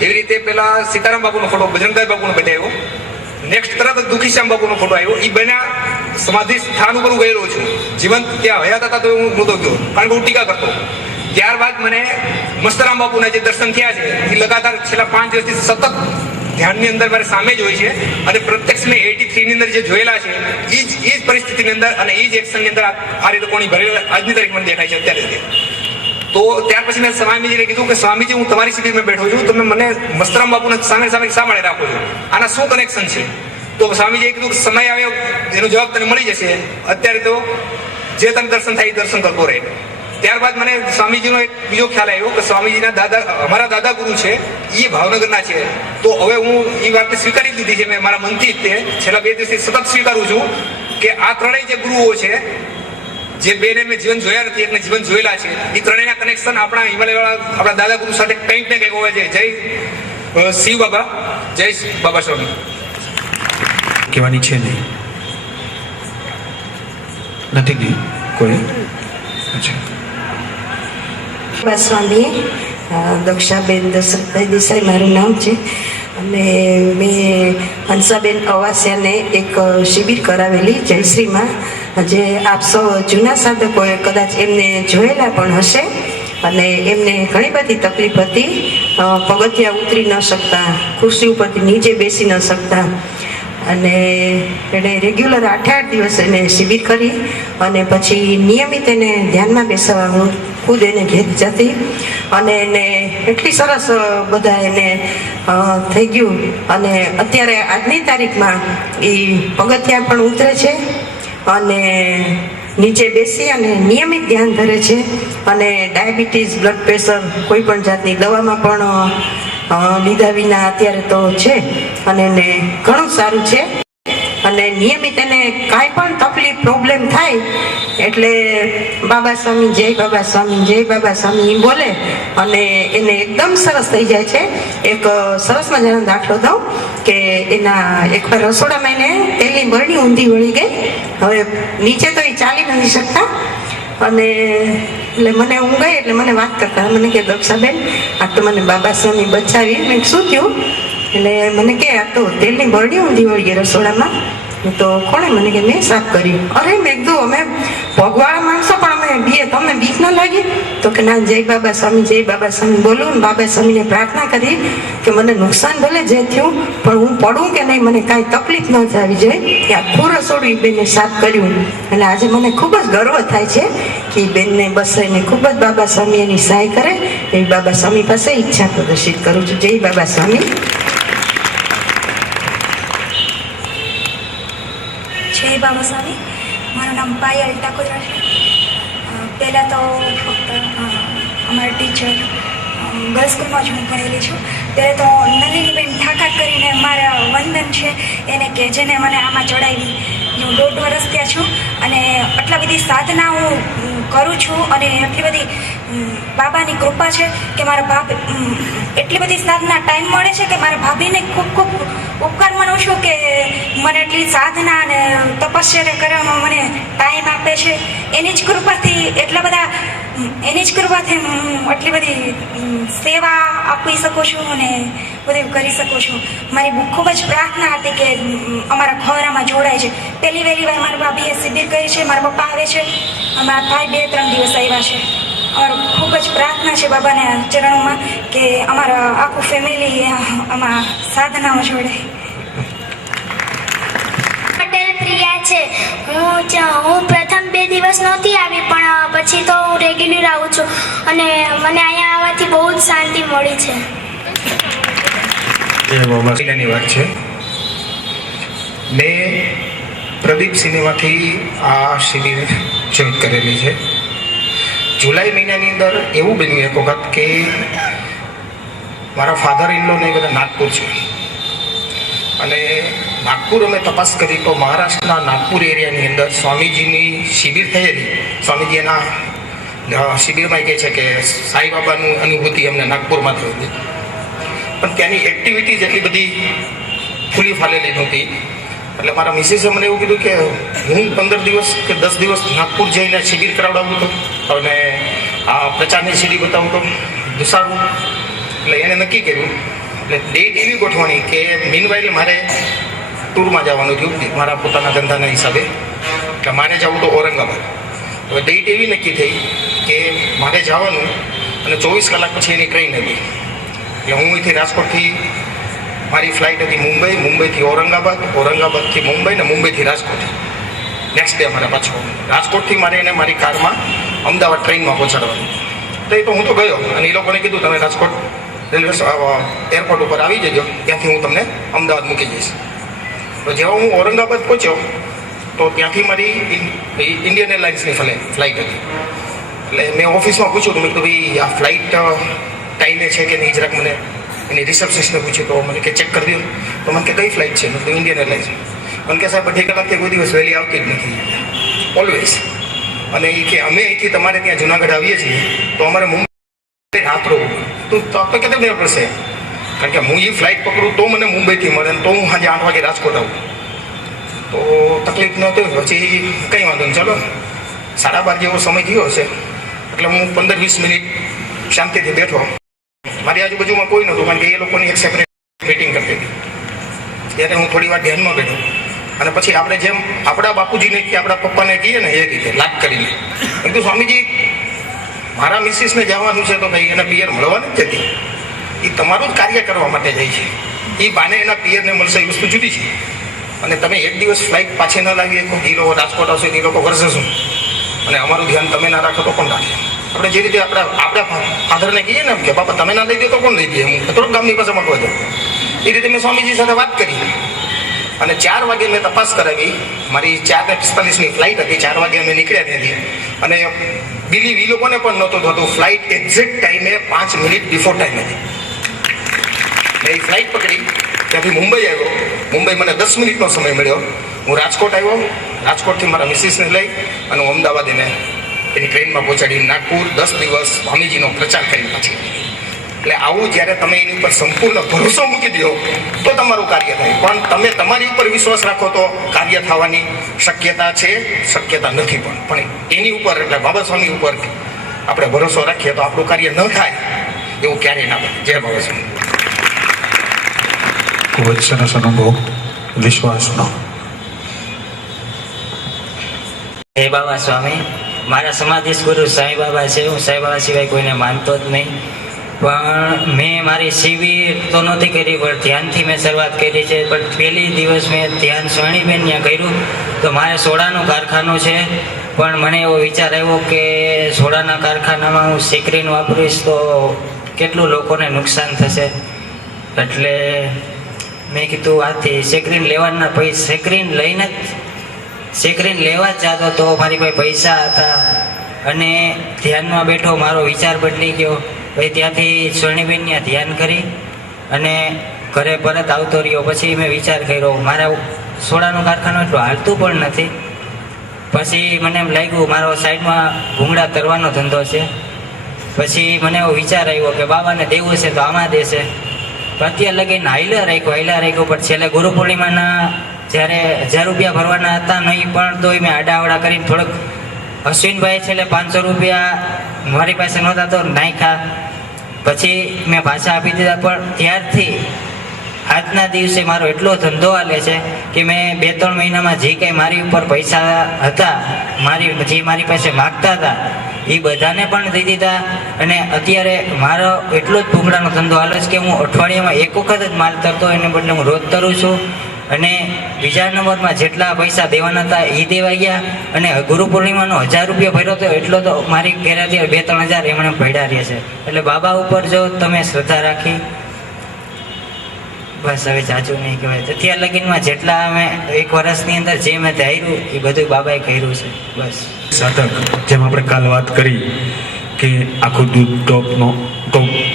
એવી રીતે પેલા સીતારામ બાપુનો ફોટો, બજરંગદાસ બાપુનો બેઠાવ્યો. નેક્સ્ટ તરત જ દુખીશ્યામ બાપુનો ફોટો આવ્યો. એ બન્યા સમાધિ સ્થાન ઉપર હું ગયેલો છું. જીવંત ત્યાં હયાત હતા તો હું નહોતો ગયો, કારણ કે હું ટીકા કરતો. ત્યારબાદ મને મસ્તરામ બાપુના જે દર્શન થયા છે એ લગાતાર છેલ્લા 5 દિવસથી સતત ધ્યાનની અંદર મારે સામે જ હોય છે અને પ્રત્યક્ષ મેં 83ની અંદર જે જોયેલા છે એ જ પરિસ્થિતિની અંદર અને એ જ એક્શનની અંદર આ રીતે કોની ભરેલા આજની તારીખ મને દેખાય છે અત્યારે. તો ત્યાર પછી મેં સ્વામીજીને કીધું કે સ્વામીજી, હું તમારી શિબિરમાં બેઠો છું, તમે મને મસ્તરામ બાપુના સામે શા માટે રાખો છો, આના શું કનેક્શન છે? તો સ્વામીજીએ કીધું કે સમય આવ્યો એનો જવાબ તને મળી જશે, અત્યારે તો જે તને દર્શન થાય એ દર્શન કરતો રહે. ત્યારબાદ મને સ્વામીજીનો એક બીજો ખ્યાલ આવ્યો કે સ્વામીજીના દાદા, અમારા દાદા ગુરુ છે એ ભાવનગરના છે. તો હવે હું એ વાતને સ્વીકારી દીધી છે. મેં મારા મનથી જ તે છેલ્લા 2 દિવસથી સતત સ્વીકારું છું કે આ ત્રણેય જે ગુરુઓ છે, જે બેને મેં જીવન જોયા નથી, એકને જીવન જોયેલા છે, એ ત્રણેયના કનેક્શન આપણા હિમાલયવાળા આપણા દાદા ગુરુ સાથે કંઈક ને કંઈક હોય છે. જય શિવ બાબા, જય બાબા સ્વામી. કહેવાની છે નહીં, નથી નહીં કોઈ. અચ્છા, સ્વામી દક્ષાબેન દશરથભાઈ દેસાઈ મારું નામ છે અને મેં હંસાબેન અવાસિયાને એક શિબિર કરાવેલી જયશ્રીમાં, જે આપ સૌ જૂના સાધકોએ કદાચ એમને જોયેલા પણ હશે. અને એમને ઘણી બધી તકલીફ હતી, પગથિયા ઉતરી ન શકતા, ખુરશી ઉપરથી નીચે બેસી ન શકતા, અને એણે રેગ્યુલર 8 દિવસ એને શિબિર કરી અને પછી નિયમિત એને ધ્યાનમાં બેસાડવા હું ખુદ એને ઘેર જતી અને એને એટલી સરસ બધા એને થઈ ગયું. અને અત્યારે આજની તારીખમાં એ પગથિયા પણ ઉતરે છે અને નીચે બેસી અને નિયમિત ધ્યાન ધરે છે અને ડાયાબિટીસ, બ્લડ પ્રેશર, કોઈ પણ જાતની દવામાં પણ લીધા વિના અત્યારે તો છે અને એને ઘણું સારું છે. અને નિયમિત એને કાંઈ પણ તકલીફ, પ્રોબ્લેમ થાય એટલે બાબા સ્વામી જય, બાબા સ્વામી જય, બાબા સ્વામી બોલે અને એને એકદમ સરસ થઈ જાય છે. એક સરસ મજાનો દાખલો દઉં કે એના એકવાર રસોડામાં એને તેલની બરણી ઊંધી વળી ગઈ. હવે નીચે તો એ ચાલી નથી શકતા અને એટલે મને હું ગઈ એટલે મને વાત કરતા મને કે દક્ષાબેન, આ તો મને બાબા સ્વામી બચાવી. મેં શું થયું? એટલે મને કે આ તો તેલની બરણી ઊંધી વળી ગઈ રસોડામાં. તો કોણે? મને કે મેં સાફ કર્યું. અરે મેં કીધું અમે ભગવાળા માણસો પણ અમે બીએ, તમને બીક ના લાગી? તો કે ના, જય બાબા સ્વામી, જય બાબા સ્વામી બોલું. બાબા સ્વામીને પ્રાર્થના કરી કે મને નુકસાન ભલે જે થયું પણ હું પડું કે નહીં, મને કાંઈ તકલીફ ન થવી જોઈએ. કે આખું રસોડું એ બેને સાફ કર્યું. એટલે આજે મને ખૂબ જ ગર્વ થાય છે કે એ બેનને બસ એને ખૂબ જ બાબા સ્વામી એની સહાય કરે એવી બાબા સ્વામી પાસે ઈચ્છા પ્રદર્શિત કરું છું. જય બાબા સ્વામી. જય બાબા સ્વામી. મારું નામ પાયલ ટાકોરા છે. પહેલાં તો ફક્ત અમારા ટીચર ગર્લ્સ સ્કૂલમાં જ હું ભણેલી છું. ત્યારે તો નલિનીબેન ઠાકાટ કરીને મારા વંદન છે એને કે જેને મને આમાં ચડાવી. હું 1.5 વર્ષ ત્યાં છું અને આટલા બધી સાધના હું કરું છું અને એટલી બધી બાબાની કૃપા છે કે મારા એટલી બધી સાધના ટાઈમ મળે છે કે મારા ભાભીને ખૂબ ખૂબ ઉપકાર માનું છું કે મને એટલી સાધના અને તપસ્યા કરવામાં મને ટાઈમ આપે છે. એની જ કૃપાથી એટલા બધા, એની જ કૃપાથી હું આટલી બધી સેવા આપી શકો છો અને બધું કરી શકો છો. મારી ખૂબ જ પ્રાર્થના હતી કે અમારા ખોરામાં જોડાય છે. પહેલી વહેલી વાર મારા ભાભીએ શિબિર કરી છે, મારા પપ્પા આવે છે, મારા ભાઈ 2-3 દિવસ આવ્યા છે. અમારું ખૂબ જ પ્રાર્થના છે બાબાના ચરણોમાં કે અમારા આખું ફેમિલી આમાં સાધનામાં જોડાય. પ્રિયા છે. હું પ્રથમ 2 દિવસ નહોતી આવી, પણ પછી તો હું રેગ્યુલર આવું છું અને મને અહીંયા આવવાથી બહુ જ શાંતિ મળી છે. મહિનાની વાત છે. મેં પ્રદીપ સિનેમાથી આ શિબિર જોઈન કરેલી છે. જુલાઈ મહિનાની અંદર એવું બન્યું એક વખત કે મારા ફાધર ઇન લો ને એ બધા નાગપુર છે અને નાગપુર અમે તપાસ કરી તો મહારાષ્ટ્રના નાગપુર એરિયાની અંદર સ્વામીજીની શિબિર થયેલી. સ્વામીજી એના શિબિરમાં કહે છે કે સાંઈબાબાનું અનુભૂતિ અમને નાગપુરમાં થઈ હતી, પણ ત્યાંની એક્ટિવિટીઝ એટલી બધી ખુલ્લી ફાલેલી નહોતી. એટલે મારા મિસિસે મને એવું કીધું કે હું 15 દિવસ કે 10 દિવસ નાગપુર જઈને શિબિર કરાવડાવું તો અને આ પ્રચારની સીડી બતાવું તો દુસાડવું. એટલે એણે નક્કી કર્યું. એટલે ડેટ એવી ગોઠવણી કે મીનવાઇલ મારે ટૂરમાં જવાનું થયું મારા પોતાના ધંધાના હિસાબે. એટલે મારે જવું તો ઔરંગાબાદ. હવે ડેટ એવી નક્કી થઈ કે મારે જવાનું અને 24 કલાક પછી એની ટ્રેન હતી. એટલે હું અહીંથી રાજકોટથી મારી ફ્લાઇટ હતી મુંબઈ, મુંબઈથી ઔરંગાબાદ, ઔરંગાબાદથી મુંબઈ ને મુંબઈથી રાજકોટ. નેક્સ્ટ ડે મારે પાછો રાજકોટથી મારે એને મારી કારમાં અમદાવાદ ટ્રેનમાં પહોંચાડવાનું. તો એ તો હું તો ગયો અને એ લોકોને કીધું તમે રાજકોટ રેલવે એરપોર્ટ ઉપર આવી જજો, ત્યાંથી હું તમને અમદાવાદ મૂકી જઈશ. તો જેવા હું ઔરંગાબાદ પહોંચ્યો તો ત્યાંથી મારી ઇન્ડિયન એરલાઇન્સની ફ્લાઇટ હતી. એટલે મેં ઓફિસમાં પૂછ્યું તો મેં કીધું ભાઈ આ ફ્લાઇટ ટાઈમે છે કે નહીં, જરાક મને એની રિસેપ્શનિસ્ટને પૂછ્યું તો મને કે ચેક કરી દો. તો મને કે કઈ ફ્લાઇટ છે? મેં ઇન્ડિયન એરલાઇન્સ. મને કે સાહેબ 2 કલાકથી કોઈ દિવસ વહેલી આવતી જ નથી, ઓલવેઝ. અને એ કે અમે અહીંથી તમારે ત્યાં જુનાગઢ આવીએ છીએ તો અમારે મુંબઈ રાત રહું તો આપણે કેટલે મેળ પડશે? કારણ કે હું એ ફ્લાઇટ પકડું તો મને મુંબઈથી મળે તો હું સાંજે 8 વાગે રાજકોટ આવું તો તકલીફ ન થઈ. પછી કંઈ વાંધો નહીં, ચાલો 12:30 જેવો સમય થયો હશે. એટલે હું 15-20 મિનિટ શાંતિથી બેઠો. મારી આજુબાજુમાં કોઈ નહોતું કારણ કે એ લોકોની એક સેપરેટ મીટિંગ કરતી હતી. ત્યારે હું થોડી વાર ધ્યાનમાં બેઠો અને પછી આપણે જેમ આપણા બાપુજીને કે આપણા પપ્પાને કહીએ ને એ રીતે લાગ કરીને કીધું સ્વામીજી મારા મિસિસને જવાનું છે તો ભાઈ એના પિયર મળવાની જ હતી. એ તમારું જ કાર્ય કરવા માટે જાય છે. એ બાને એના પિયરને મળશે એ વસ્તુ જુદી છે. અને તમે એક દિવસ ફ્લાઇટ પાછી ન લાવી શકો, એ લોકો રાજકોટ આવશે એ લોકો કરશે શું? અને અમારું ધ્યાન તમે ના રાખો તો કોણ રાખે? આપણે જે રીતે આપણા ફાધરને કહીએ ને કે બાપા તમે ના લઈ દો તો કોણ લઈ દે? હું થોડુંક ગામની પાસે મળવા જાઉં. એ રીતે મેં સ્વામીજી સાથે વાત કરી અને 4 વાગે મેં તપાસ કરાવી. મારી 4:45ની ફ્લાઇટ હતી. 4 વાગે અમે નીકળ્યા ત્યાંથી અને બિલીવ એ લોકોને પણ નહોતું થતું. ફ્લાઇટ એક્ઝેક્ટ ટાઈમે 5 મિનિટ બિફોર ટાઈમ હતી. મેં એ ફ્લાઇટ પકડી ત્યાંથી મુંબઈ આવ્યો. મુંબઈ મને 10 મિનિટનો સમય મળ્યો. હું રાજકોટ આવ્યો. રાજકોટથી મારા મિસિસને લઈ અને હું અમદાવાદ એને એની ટ્રેનમાં પહોંચાડી નાગપુર 10 દિવસ સ્વામીજીનો પ્રચાર કરી પાછી. એટલે આવું જ્યારે તમે એની ઉપર સંપૂર્ણ ભરોસો મૂકી દો તો તમારું કાર્ય થાય. પણ તમે તમારી ઉપર વિશ્વાસ રાખો તો કાર્ય થવાની શક્યતા છે, શક્યતા નથી. પણ એની ઉપર એટલે બાબા સ્વામી ઉપર આપણે ભરોસો રાખીએ તો આપણું કાર્ય ન થાય એવું ક્યારેય ના બને. જય બાબા સ્વામી. ખૂબ જ સરસ અનુભવ વિશ્વાસનો. હે બાબા સ્વામી, મારા સમાધિસ્થ ગુરુ સાંઈ બાબા છે. હું સાંઈ બાબા સિવાય કોઈને માનતો જ નહીં. પણ મેં મારી શિબિર તો નહોતી કરી, પણ ધ્યાનથી મેં શરૂઆત કરી છે. પણ પહેલી દિવસ મેં ધ્યાન સ્વાણીબેન ત્યાં કર્યું તો મારે સોડાનું કારખાનું છે. પણ મને એવો વિચાર આવ્યો કે સોડાના કારખાનામાં હું સેક્રીન વાપરીશ તો કેટલું લોકોને નુકસાન થશે. એટલે મેં કીધું આથી સેક્રીન લેવાના પૈસા સેક્રીન લેવા જ જતો તો મારી પાસે પૈસા હતા અને ધ્યાનમાં બેઠો. મારો વિચાર બદલી ગયો. પછી ત્યાંથી સ્વર્ણિબેન ત્યાં ધ્યાન કરી અને ઘરે પરત આવતો રહ્યો. પછી મેં વિચાર કર્યો મારા સોડાનું કારખાનું એટલું હાલતું પણ નથી. પછી મને એમ લાગ્યું મારો સાઈડમાં ભૂંગળા તરવાનો ધંધો છે. પછી મને એવો વિચાર આવ્યો કે બાબાને દેવું છે તો આમાં દેશે. અત્યારે લગીને હાઈલા રાખ્યો. પણ છેલ્લે ગુરુ પૂર્ણિમાના જ્યારે 1000 રૂપિયા ભરવાના હતા નહીં, પણ તોય મેં આડાવડા કરીને થોડોક અશ્વિનભાઈ છેલ્લે 500 રૂપિયા મારી પાસે નહોતા તો નાખ્યા. પછી મેં પાછા આપી દીધા. પણ ત્યારથી આજના દિવસે મારો એટલો ધંધો હાલે છે કે મેં 2-3 મહિનામાં જે કંઈ મારી ઉપર પૈસા હતા, જે મારી પાસે માગતા હતા એ બધાને પણ દઈ દીધા. અને અત્યારે મારો એટલો જ ભૂંગળાનો ધંધો હાલે છે કે હું અઠવાડિયામાં 1 વખત જ માલ તરતો, એને બદલે હું રોજ તરું છું. અને બીજા નંબરમાં જેટલા પૈસા દેવાના હતા એ દેવાઈ ગયા. અને ગુરુ પૂર્ણિમાનો 1000 રૂપિયા ભર્યો હતો, એટલો તો મારી ઘરેથી 2-3 હજાર એમણે પડ્યા રહે છે. એટલે બાબા ઉપર જો તમે શ્રદ્ધા રાખી, બસ હવે જાજુ નહીં કહેવાય. અત્યાર લગીનમાં જેટલા અમે 1 વર્ષની અંદર જે મેં ધાર્યું એ બધું બાબાએ કર્યું છે. બસ સાધક, જેમ આપણે કાલ વાત કરી કે આખું દૂધ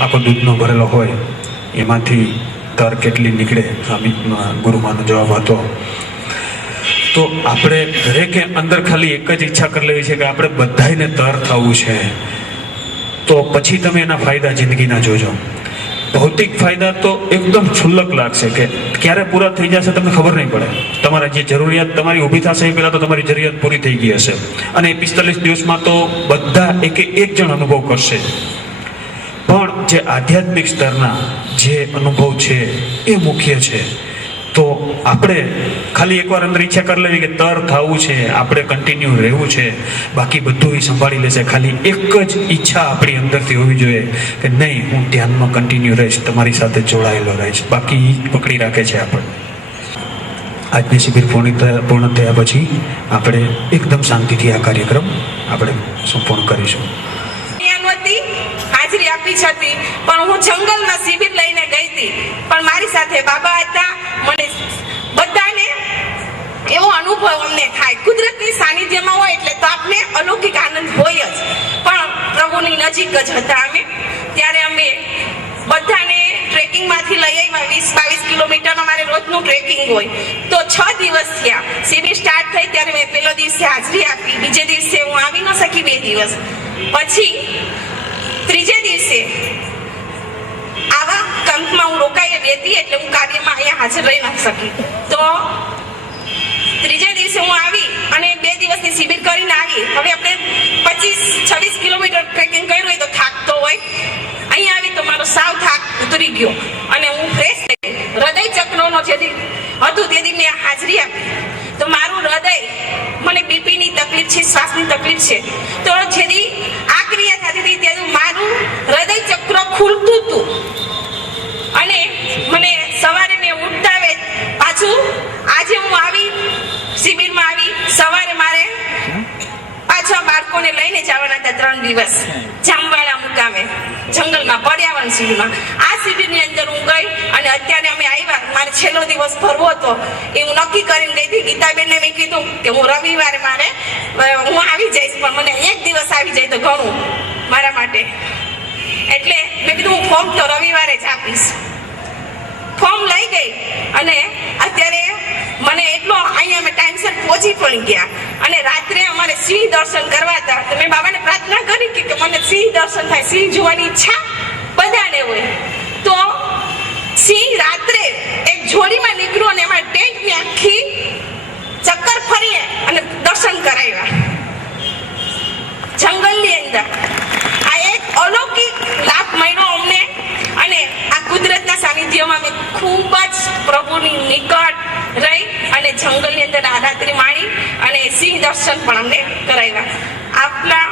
આખો દૂધનો ભરેલો હોય એમાંથી તર કેટલી નીકળે, સ્વામીના ગુરુમાનો જવાબ હતો. તો આપણે દરેકે અંદર ખાલી એક જ ઈચ્છા કરી લેવી છે કે આપણે બધાને તર થવું છે. તો પછી તમે એના ફાયદા જિંદગીના જોજો. ભૌતિક ફાયદા તો એકદમ ક્ષુલ્લક લાગશે કે ક્યારે પૂરા થઈ જશે તમને ખબર નહીં પડે. તમારા જે જરૂરિયાત તમારી ઊભી થશે એ પહેલાં તો તમારી જરૂરિયાત પૂરી થઈ ગઈ હશે. અને 45 દિવસમાં તો બધા એક જણ અનુભવ કરશે. પણ જે આધ્યાત્મિક સ્તરના જે અનુભવ છે એ મુખ્ય છે. તો આપણે ખાલી એકવાર અંદર ઈચ્છા કરી લેવી કે તર થવું છે, આપણે કન્ટિન્યુ રહેવું છે, બાકી બધું એ સંભાળી લેશે. ખાલી એક જ ઈચ્છા આપણી અંદરથી હોવી જોઈએ કે નહીં, હું ધ્યાનમાં કન્ટિન્યુ રહીશ, તમારી સાથે જોડાયેલો રહીશ. બાકી એ જ પકડી રાખે છે આપણને. આજની શિબિર પૂર્ણ થયા પછી આપણે એકદમ શાંતિથી આ કાર્યક્રમ આપણે સંપૂર્ણ કરીશું. હાજરી આપી હતી, પણ હું જંગલમાં શિબિર લઈને ગઈ હતી, પણ મારી સાથે બાબા હતા. મને બધાને એવો અનુભવ અમને થાય, કુદરતની સાનિધ્યમાં હોય એટલે તો આપને અલૌકિક આનંદ હોય જ. પણ પ્રભુની નજીક જ હતા અમે. ત્યારે અમે બધાને ટ્રેકિંગમાંથી લઈ આવ્યા. 20-22 કિલોમીટર અમારે રોજનું ટ્રેકિંગ હોય. તો 6 દિવસ થયા. શિબિર સ્ટાર્ટ થઈ ત્યારે મેં પહેલો દિવસે હાજરી આપી, બીજે દિવસે હું આવી ન શકી 2 દિવસ. પછી ત્રીજે દિવસે આવા કેમ્પમાં હું રોકાયેલી હતી, એટલે હું કાર્યમાં અહીંયા હાજર રહી ન શકી. તો ત્રીજે દિવસે હું આવી અને 2 દિવસની શિબિર કરીને આવી. હવે આપણે 25-26 કિલોમીટર ટ્રેકિંગ કર્યું હોય તો થાકતો હોય. અહીંયા આવી તો મારો સાવ થાક ઉતરી ગયો અને હું ફ્રેશ થઈ ગઈ. હૃદય ચક્રનો જેથી હતું તેથી મેં હાજરી આપી. તો મારું હૃદય, મને બીપીની તકલીફ છે, શ્વાસની તકલીફ છે. તો જેથી આ ક્રિયા થતી હતી ત્યારે મારું હૃદય ચક્ર ખુલતું હતું. અને મને સવારે મેં ઉઠતા વેત પાછું આજે હું આવી શિબિરમાં આવી. સવારે મારે પાછા બાળકોને લઈને જવાના હતા 3 દિવસ જામવાળા મુકામે જંગલમાં પર્યાવરણ શિબિરમાં. આ શિબિરની અંદર હું ગઈ અને અત્યારે અમે આવ્યા. મારે છેલ્લો દિવસ ભરવો હતો એ હું નક્કી કરીને ગઈ હતી. ગીતાબેનને મેં કીધું કે હું રવિવારે હું આવી જઈશ, પણ મને 1 દિવસ આવી જાય તો ઘણું મારા માટે. એટલે મેં કીધું હું ફોર્મ તો રવિવારે જ આપીશ. ફોર્મ લઈ ગઈ અને અત્યારે મને એટલો અહીંયા અમે ટાઈમસર પહોંચી પણ ગયા. અને રાત્રે અમારે સિંહ દર્શન કરવા હતા. તો મેં બાબાને પ્રાર્થના કરી કે મને સિંહ દર્શન થાય, સિંહ જોવાની ઈચ્છા બધાને હોય. તો સિંહ રાત્રે એક જોડીમાં નીકળ્યું અને એમાં ટેન્ટની આખી ચક્કર ફરીએ અને દર્શન કરાવ્યા જંગલની અંદર. આ એક અલૌકિક લાભ મળ્યો અમને. અને આ કુદરતના સાનિધ્યમાં મેં ખૂબ જ પ્રભુની નિકટ રહી અને જંગલની અંદર આ રાત્રિ માણી અને સિંહ દર્શન પણ અમને કરાવ્યા. આપણા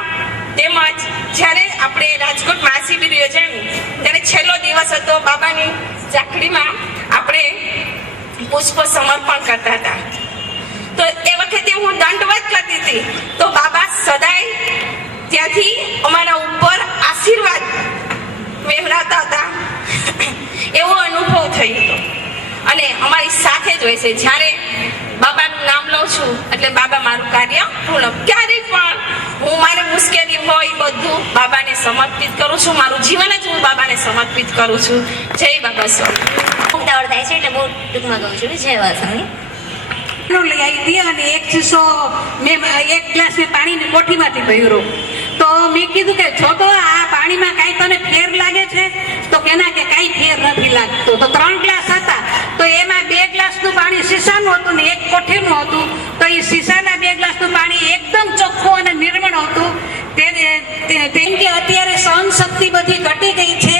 તેમજ જ્યારે આપણે રાજકોટમાં આ શિબિર યોજાણી ત્યારે છેલ્લો દિવસ હતો. બાબાની ઝાંખડીમાં આપણે પુષ્પ સમર્પણ કરતા હતા. તો એ વખતે હું દંડવત કરતી હતી. તો બાબા સદાય ત્યાંથી અમારા ઉપર આશીર્વાદ વહેવડાવતા હતા. એવો અનુભવ થયો હતો. અને અમારી સાથે જ હોય છે. જ્યારે બાબાનું નામ લઉં છું એટલે બાબા મારું કાર્ય પૂર્ણ. ક્યારેય પણ હું મારી મુશ્કેલી હોય બધું બાબાને સમર્પિત કરું છું. મારું જીવન જ હું બાબાને સમર્પિત કરું છું. જય બાબા સ્વામી. ઉતાવળ થાય છે એટલે બહુ ટૂંકમાં કહું છું. જય વાસણી લઈ આવી હતી અને એક શીશો મેં 1 ગ્લાસ મેં પાણીની કોઠીમાંથી ભર્યો. તો મેં કીધું કે જો તો આ પાણીમાં કાંઈ તને ફેર લાગે છે? તો કેના કે કાંઈ ફેર નથી લાગતો. તો 3 ગ્લાસ હતા. તો એમાં 2 ગ્લાસનું પાણી શીશાનું હતું ને 1 કોઠીનું હતું. તો એ શીશાના 2 ગ્લાસનું પાણી એકદમ ચોખ્ખું અને નિર્મળ હતું. કેમ કે અત્યારે સહન શક્તિ બધી ઘટી ગઈ છે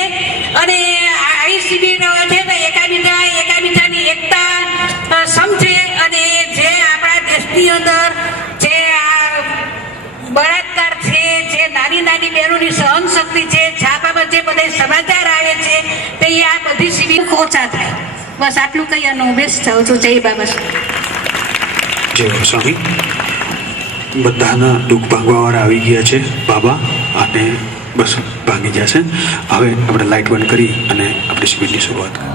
બધા સમાચાર આવે છે તો એ આ બધી શિબિર ઓછા થાય. બસ આટલું કહી અને હું બેસી જાઉં છું. જય બાબા જય બાબા સ્વામી. બધાના દુઃખ ભાંગવાવાળા આવી ગયા છે બાબા, અને બસ ભાંગી જશે. હવે આપણે લાઇટ બંધ કરી અને આપણી શિબિરની શરૂઆત કરીએ.